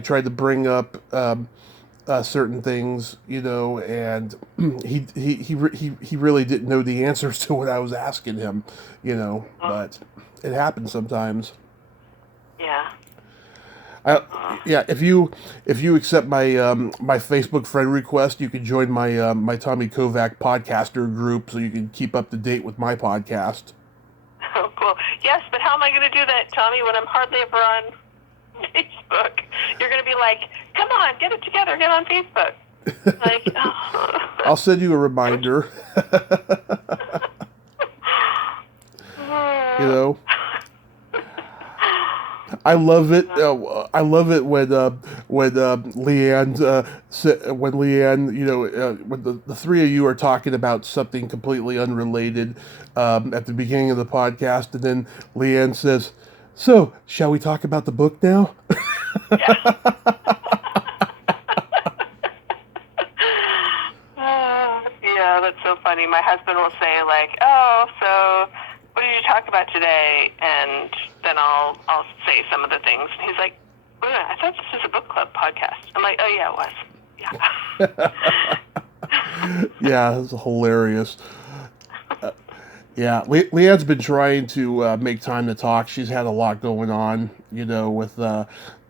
tried to bring up certain things, and he really didn't know the answers to what I was asking him, but it happens sometimes. Yeah. Yeah, if you accept my Facebook friend request, you can join my Tommy Kovac podcaster group, so you can keep up to date with my podcast. Oh, cool. Yes, but how am I going to do that, Tommy, when I'm hardly ever on Facebook? You're going to be like, come on, get it together, get on Facebook. Like, oh. I'll send you a reminder. I love it. I love it when Leanne when Leanne when the three of you are talking about something completely unrelated at the beginning of the podcast, and then Leanne says, "So, shall we talk about the book now?" Yeah, that's so funny. My husband will say like, "Oh, so what did you talk about today?" And then I'll say some of the things. And he's like, "Oh, I thought this was a book club podcast." I'm like, "Oh yeah, it was." Yeah. Yeah, it's hilarious. Yeah, Leanne's been trying to make time to talk. She's had a lot going on, with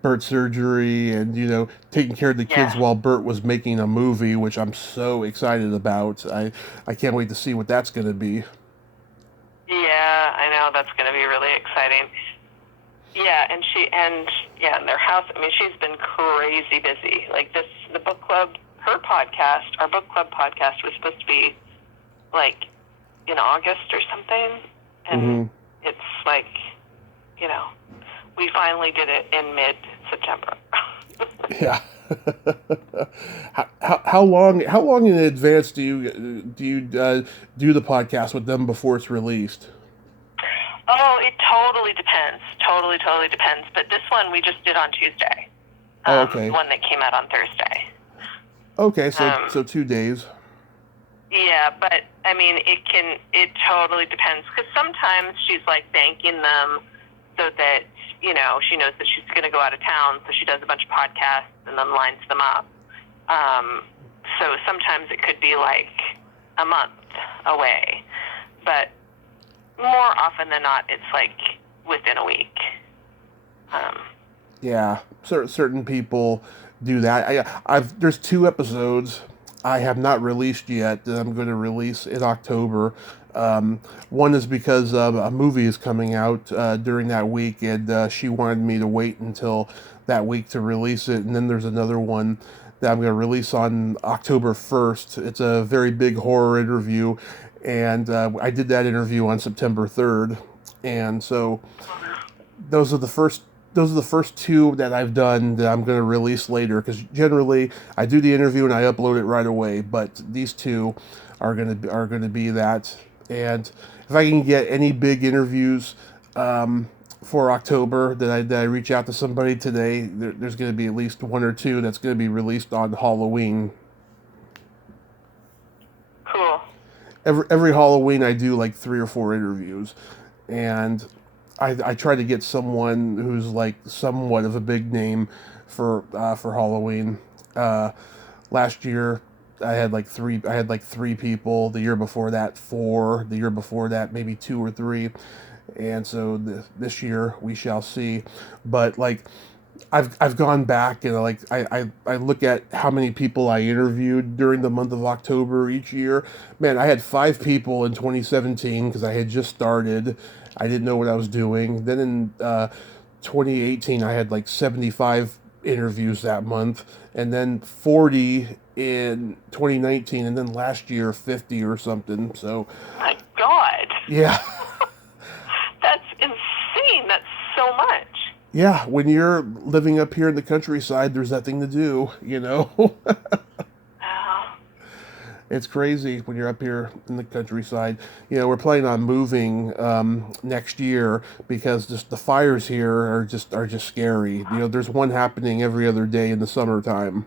Bert's surgery and, taking care of the kids while Bert was making a movie, which I'm so excited about. I can't wait to see what that's going to be. Yeah, I know. That's going to be really exciting. Yeah, and in their house, I mean, she's been crazy busy. Like the book club, our book club podcast was supposed to be like in August or something. And it's like, we finally did it in mid-September. Yeah. How long in advance do you do the podcast with them before it's released? Oh, it totally depends. Totally depends. But this one we just did on Tuesday. Okay. The one that came out on Thursday. Okay, so 2 days. Yeah, but I mean, it totally depends because sometimes she's like banking them so that, she knows that she's going to go out of town, so she does a bunch of podcasts and then lines them up. So sometimes it could be like a month away, but more often than not, it's like within a week. Yeah, certain people do that. There's 2 episodes I have not released yet that I'm going to release in October. One is because a movie is coming out during that week, and she wanted me to wait until that week to release it. And then there's another one that I'm going to release on October 1st. It's a very big horror interview, and I did that interview on September 3rd. And so those are the first 2 that I've done that I'm going to release later, because generally I do the interview and I upload it right away, but these 2 are going to be that. And if I can get any big interviews for October that I reach out to somebody today, there's going to be at least 1 or 2 that's going to be released on Halloween. Cool. Every Halloween I do like 3 or 4 interviews, and I try to get someone who's like somewhat of a big name for Halloween. Last year I had like 3 people. The year before that 4. The year before that maybe 2 or 3. And so this year we shall see. But like I've gone back and I look at how many people I interviewed during the month of October each year. Man, I had 5 people in 2017 because I had just started. I didn't know what I was doing. Then in 2018, I had like 75 interviews that month, and then 40 in 2019, and then last year 50 or something. So, my God. Yeah. That's insane. That's so much. Yeah, when you're living up here in the countryside, there's nothing to do, It's crazy when you're up here in the countryside. We're planning on moving next year because just the fires here are just scary. There's one happening every other day in the summertime.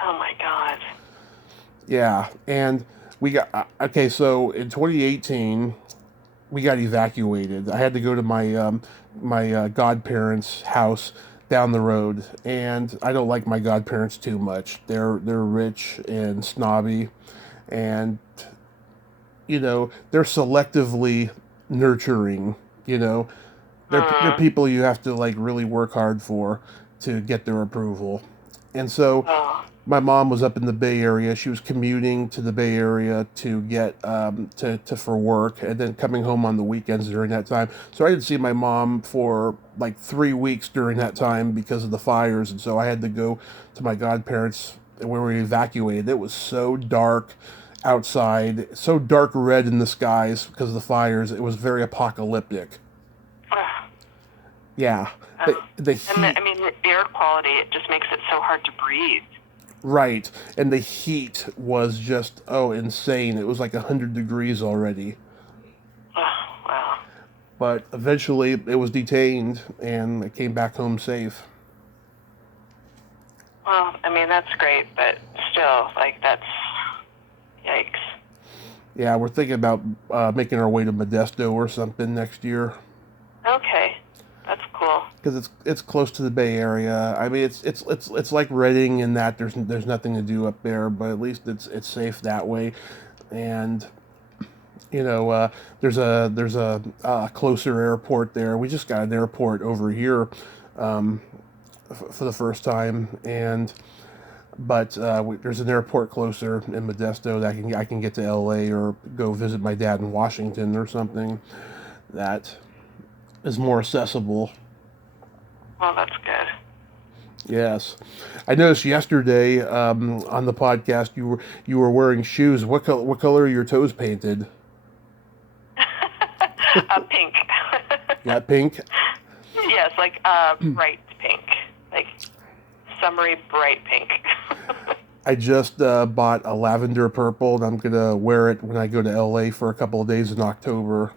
Oh my God. Yeah, and we got okay. So in 2018, we got evacuated. I had to go to my godparents' house down the road, and I don't like my godparents too much. They're rich and snobby, and they're selectively nurturing. They're people you have to like really work hard for to get their approval. And so my mom was up in the Bay Area. She was commuting to the Bay Area to get to for work, and then coming home on the weekends during that time. So I didn't see my mom for like 3 weeks during that time because of the fires, and so I had to go to my godparents where we evacuated. It was so dark outside, so dark red in the skies because of the fires. It was very apocalyptic. Yeah. The heat, and the air quality, it just makes it so hard to breathe. Right. And the heat was just, insane. It was like 100 degrees already. Oh, wow. But eventually it was detained and it came back home safe. Well, that's great, but still, that's yikes. Yeah, we're thinking about making our way to Modesto or something next year. Okay. That's cool. Because it's close to the Bay Area. It's like Redding in that there's nothing to do up there, but at least it's safe that way. And there's a closer airport there. We just got an airport over here for the first time, but there's an airport closer in Modesto that I can get to LA or go visit my dad in Washington or something. That is more accessible. Well, that's good. Yes, I noticed yesterday on the podcast you were wearing shoes. What color are your toes painted? Pink. Yeah, pink. Yes, bright pink, like summery bright pink. I just bought a lavender purple, and I'm gonna wear it when I go to LA for a couple of days in October.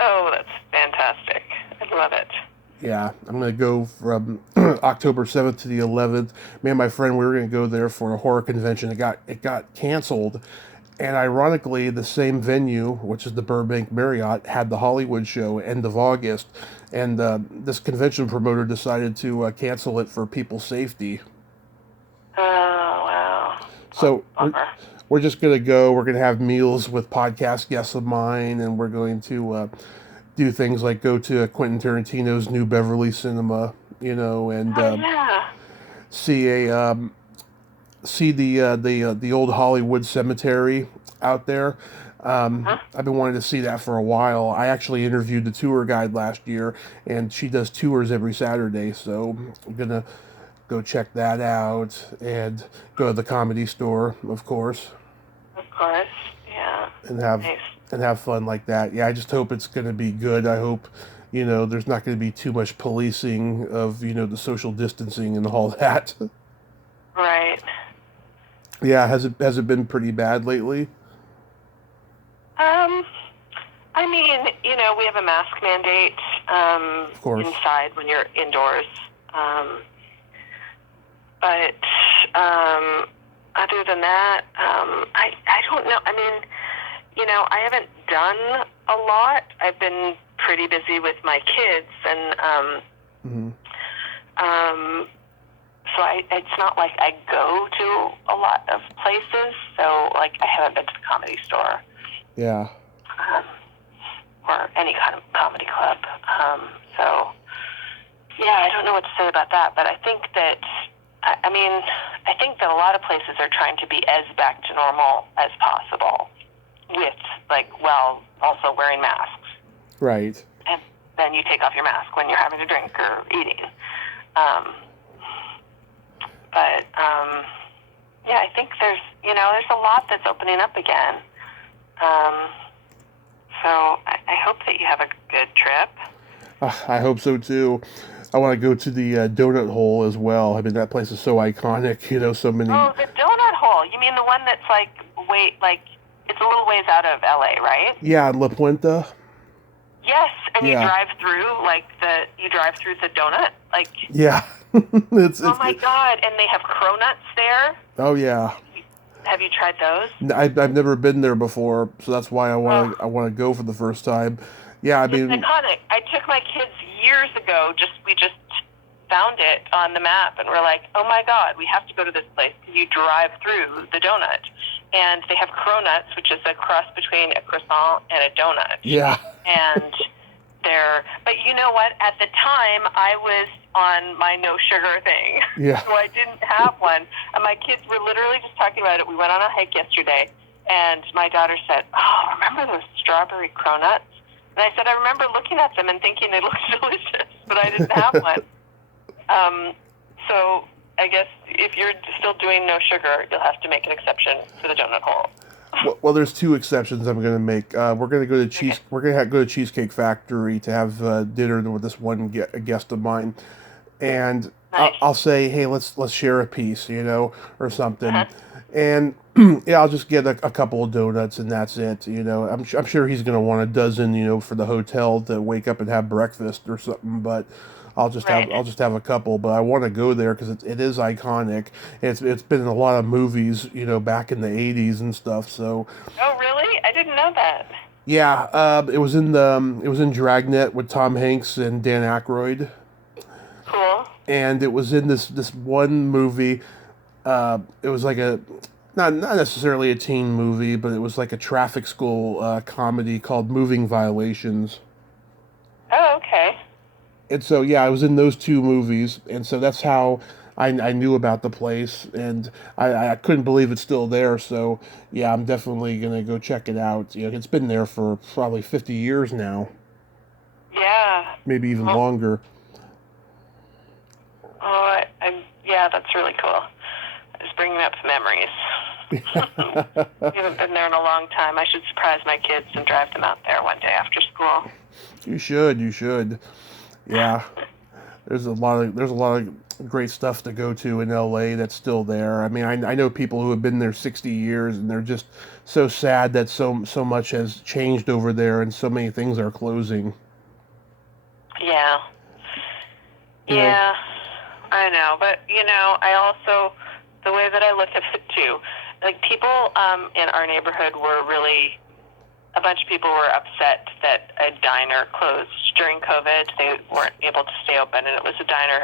Oh, that's fantastic. I love it. Yeah, I'm going to go from October 7th to the 11th. Me and my friend, we were going to go there for a horror convention. It got canceled, And ironically, the same venue, which is the Burbank Marriott, had the Hollywood show end of August, and this convention promoter decided to cancel it for people's safety. Oh, wow. So Bummer. we're just going to go. We're going to have meals with podcast guests of mine, and we're going to do things like go to Quentin Tarantino's New Beverly Cinema, and Oh, yeah. see the old Hollywood cemetery out there. I've been wanting to see that for a while. I actually interviewed the tour guide last year, and she does tours every Saturday, so I'm gonna go check that out and go to the Comedy Store, of course, Of course. Yeah. and have Nice. and have fun like that. Yeah, I just hope it's gonna be good. I hope there's not going to be too much policing of the social distancing and all that. Right. Yeah, has it been pretty bad lately? I mean, we have a mask mandate Of course. inside when you're indoors. But other than that, I don't know. I mean, I haven't done a lot. I've been pretty busy with my kids, and so it's not like I go to a lot of places. So, like, I haven't been to the Comedy Store. Yeah. Or any kind of comedy club. So, yeah, I don't know what to say about that, but I think that, I think that a lot of places are trying to be as back to normal as possible with, also wearing masks. Right. And then you take off your mask when you're having a drink or eating. Yeah, I think there's a lot that's opening up again. So I hope that you have a good trip. I hope so too. I want to go to the donut hole as well. I mean, that place is so iconic. So many. Oh, the donut hole. You mean the one that's it's a little ways out of LA, right? Yeah, La Puente. Yes, and Yeah. you drive through the donut, like. Yeah. Oh my God! And they have cronuts there. Oh yeah. Have you tried those? I've never been there before, so that's why I want to go for the first time. Yeah, It's iconic. I took my kids years ago. We just found it on the map, and we're like, oh my God, we have to go to this place. You drive through the donut, and they have cronuts, which is a cross between a croissant and a donut. Yeah. And but you know what? At the time, I was on my no sugar thing. Yeah. So I didn't have one. And my kids were literally just talking about it. We went on a hike yesterday, and my daughter said, oh, remember those strawberry cronuts? And I said, I remember looking at them and thinking they looked delicious, but I didn't have one. So I guess if you're still doing no sugar, you'll have to make an exception for the donut hole. Well, there's two exceptions I'm going to make. We're going to go to We're going to go to Cheesecake Factory to have dinner with this one guest of mine, and Nice. I'll say, hey, let's share a piece, or something, and yeah, I'll just get a couple of donuts and that's it. I'm sure he's going to want a dozen, for the hotel to wake up and have breakfast or something, but. I'll just have a couple, but I want to go there because it is iconic. It's been in a lot of movies, back in the 80s and stuff. So. Oh, really? I didn't know that. Yeah, it was in Dragnet with Tom Hanks and Dan Aykroyd. Cool. And it was in this one movie. It was like not necessarily a teen movie, but it was like a traffic school comedy called Moving Violations. Oh, okay. And so, yeah, I was in those two movies, and so that's how I knew about the place, and I couldn't believe it's still there, so, yeah, I'm definitely going to go check it out. It's been there for probably 50 years now. Yeah. Maybe even longer. Oh, yeah, that's really cool. It's bringing up memories. We haven't been there in a long time. I should surprise my kids and drive them out there one day after school. You should. Yeah, there's a lot of great stuff to go to in LA that's still there. I mean, I know people who have been there 60 years, and they're just so sad that so much has changed over there, and so many things are closing. Yeah. Yeah, I know. But, I also, the way that I look at it too, like people in our neighborhood were really, a bunch of people were upset that a diner closed during COVID. They weren't able to stay open, and it was a diner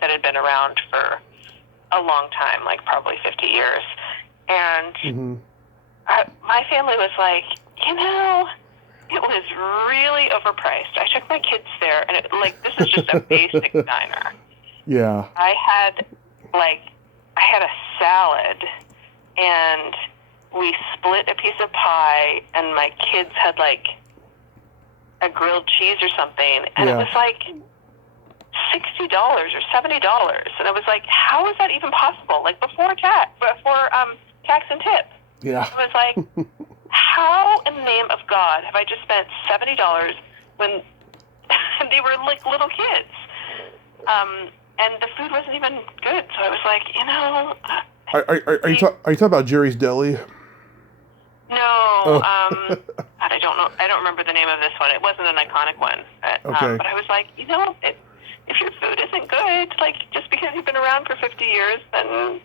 that had been around for a long time, like probably 50 years. And my family was like, it was really overpriced. I took my kids there, and this is just a basic diner. Yeah. I had a salad, and we split a piece of pie, and my kids had like a grilled cheese or something, and it was like $60 or $70, and I was like, how is that even possible? Like before tax and tip. Yeah. I was like, how in the name of God have I just spent $70 when they were like little kids? And the food wasn't even good, so I was like, Are you talking about Jerry's Deli? No, Oh. God, I don't know. I don't remember the name of this one. It wasn't an iconic one. Okay. But I was like, if your food isn't good, like just because you've been around for 50 years, then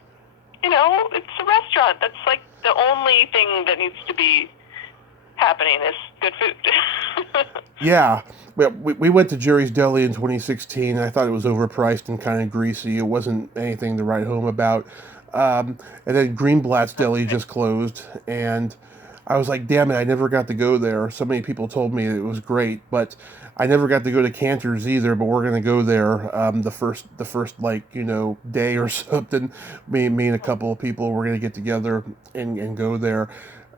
it's a restaurant. That's like the only thing that needs to be happening is good food. Yeah. We went to Jerry's Deli in 2016, and I thought it was overpriced and kind of greasy. It wasn't anything to write home about. And then Greenblatt's Deli just closed, and I was like, damn it, I never got to go there. So many people told me it was great, but I never got to go to Cantor's either, but we're going to go there the first day or something. Me and a couple of people, we're going to get together and go there.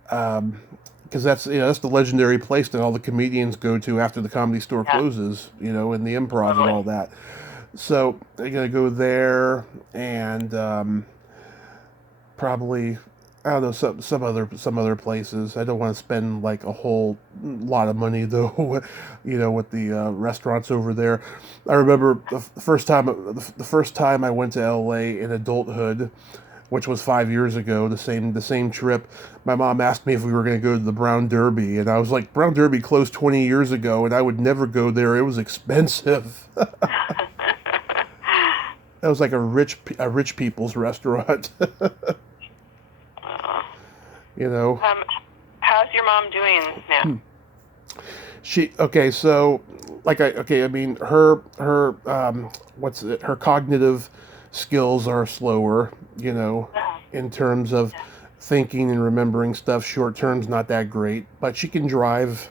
Because that's the legendary place that all the comedians go to after the Comedy Store closes, and the Improv and all that. So I'm gonna go there and probably I don't know some other places. I don't want to spend like a whole lot of money though, with the restaurants over there. I remember the first time I went to LA in adulthood, which was 5 years ago, the same trip. My mom asked me if we were going to go to the Brown Derby, and I was like, Brown Derby closed 20 years ago, and I would never go there. It was expensive. That was like a rich people's restaurant. How's your mom doing now? Her cognitive skills are slower, in terms of thinking and remembering stuff. Short term's not that great, but she can drive,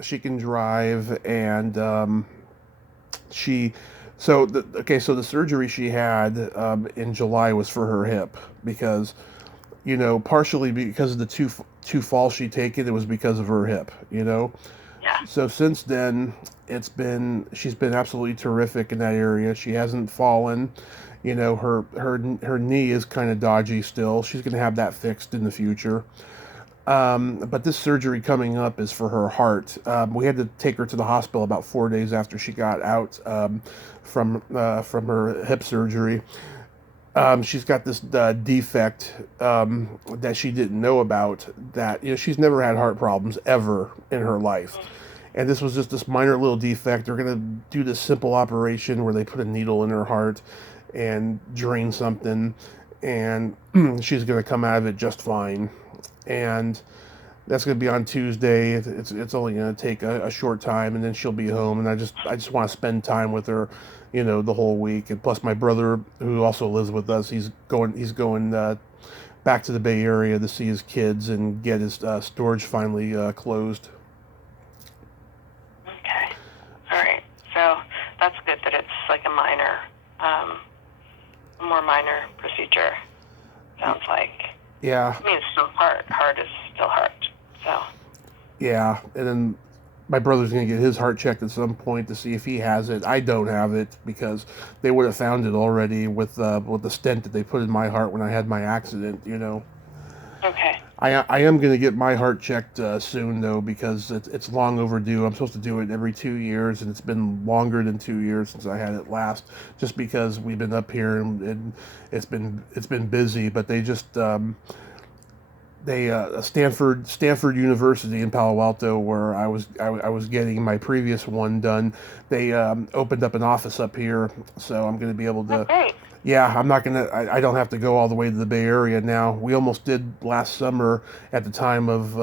she can drive, and so the surgery she had in July was for her hip because, partially because of the two falls she'd taken, it was because of her hip, Yeah. So since then, she's been absolutely terrific in that area. She hasn't fallen. Her knee is kind of dodgy still. She's going to have that fixed in the future. But this surgery coming up is for her heart. We had to take her to the hospital about 4 days after she got out from her hip surgery. She's got this defect that she didn't know about, that she's never had heart problems ever in her life. And this was just this minor little defect. They're going to do this simple operation where they put a needle in her heart and drain something, and she's going to come out of it just fine. And that's going to be on Tuesday. It's only going to take a short time, and then she'll be home. And I just want to spend time with her, the whole week. And plus, my brother, who also lives with us, he's going back to the Bay Area to see his kids and get his storage finally closed. Okay, all right. So that's good that it's like a more minor procedure. Sounds like. Yeah. I mean, it's still heart. Heart is still heart. So. Yeah, and then my brother's going to get his heart checked at some point to see if he has it. I don't have it because they would have found it already with the stent that they put in my heart when I had my accident. Okay. I am going to get my heart checked soon though, because it's long overdue. I'm supposed to do it every 2 years, and it's been longer than 2 years since I had it last. Just because we've been up here and it's been busy. But they just Stanford University in Palo Alto, where I was getting my previous one done. They opened up an office up here, so I'm going to be able to. Oh, great. Yeah, I'm not gonna. I don't have to go all the way to the Bay Area now. We almost did last summer at the time of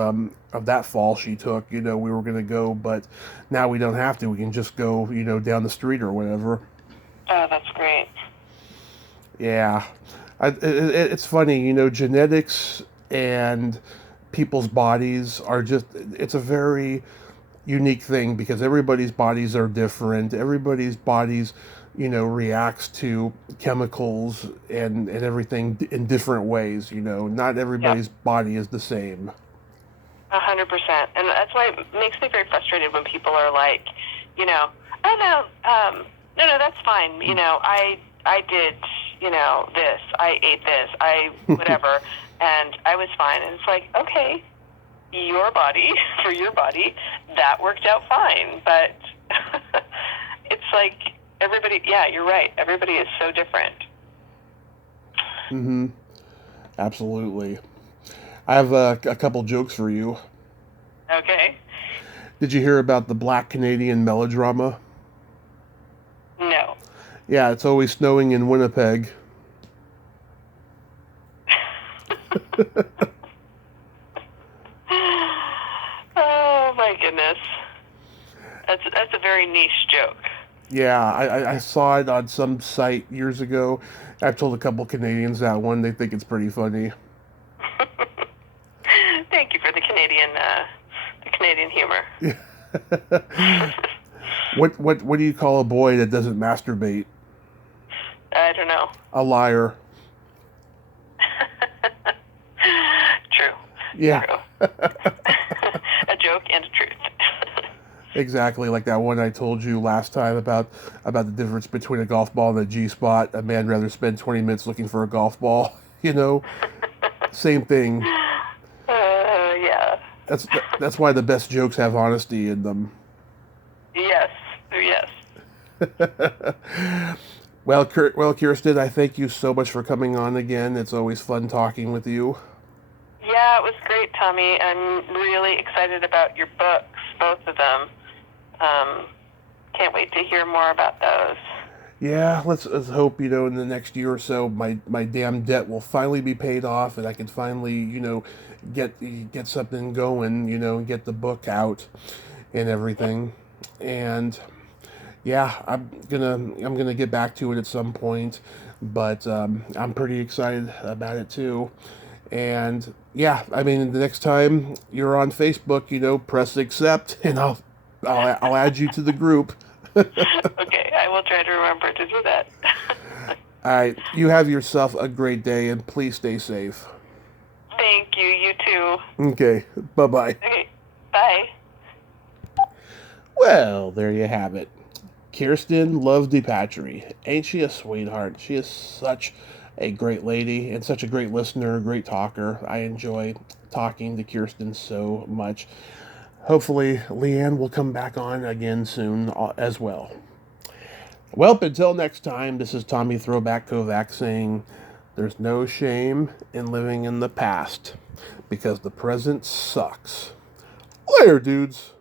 that fall she took. You know, we were gonna go, but now we don't have to. We can just go, you know, down the street or whatever. Oh, that's great. Yeah, it's funny. You know, genetics and people's bodies are just. It's a very unique thing because everybody's bodies are different. Everybody's bodies, you know, reacts to chemicals and everything in different ways. You know, not Yep. everybody's body is the same. 100%. And that's why it makes me very frustrated when people are like, you know, oh no, that's fine. You know, I did, you know, this, I ate this, I whatever, and I was fine. And it's like, okay, your body, for your body, that worked out fine. But it's like everybody, yeah, you're right. Everybody is so different. Mm-hmm. Absolutely. I have a couple jokes for you. Okay. Did you hear about the Black Canadian melodrama? No. Yeah, it's always snowing in Winnipeg. Oh my goodness. That's a very niche joke. Yeah, I saw it on some site years ago. I've told a couple Canadians that one. They think it's pretty funny. Thank you for the Canadian humor. What do you call a boy that doesn't masturbate? I don't know. A liar. True. Yeah. True. A joke and a truth. Exactly like that one I told you last time about the difference between a golf ball and a G spot. A man rather spend 20 minutes looking for a golf ball. You know, same thing. Yeah. That's why the best jokes have honesty in them. Yes. Yes. Well, Kirsten, I thank you so much for coming on again. It's always fun talking with you. Yeah, it was great, Tommy. I'm really excited about your books, both of them. Can't wait to hear more about those. Yeah, let's hope, you know, in the next year or so, my damn debt will finally be paid off, and I can finally, you know, get something going, you know, and get the book out and everything. And yeah, I'm gonna get back to it at some point, but I'm pretty excited about it too. And yeah, I mean, the next time you're on Facebook, you know, press accept, and I'll add you to the group. Okay, I will try to remember to do that. All right, you have yourself a great day, and please stay safe. Thank you. You too. Okay, bye-bye. Okay, bye. Well, there you have it. Kirsten Love DiPatri. Ain't she a sweetheart? She is such a great lady and such a great listener, great talker. I enjoy talking to Kirsten so much. Hopefully, Leanne will come back on again soon as well. Well, until next time, this is Tommy Throwback Kovac saying there's no shame in living in the past because the present sucks. Later, dudes.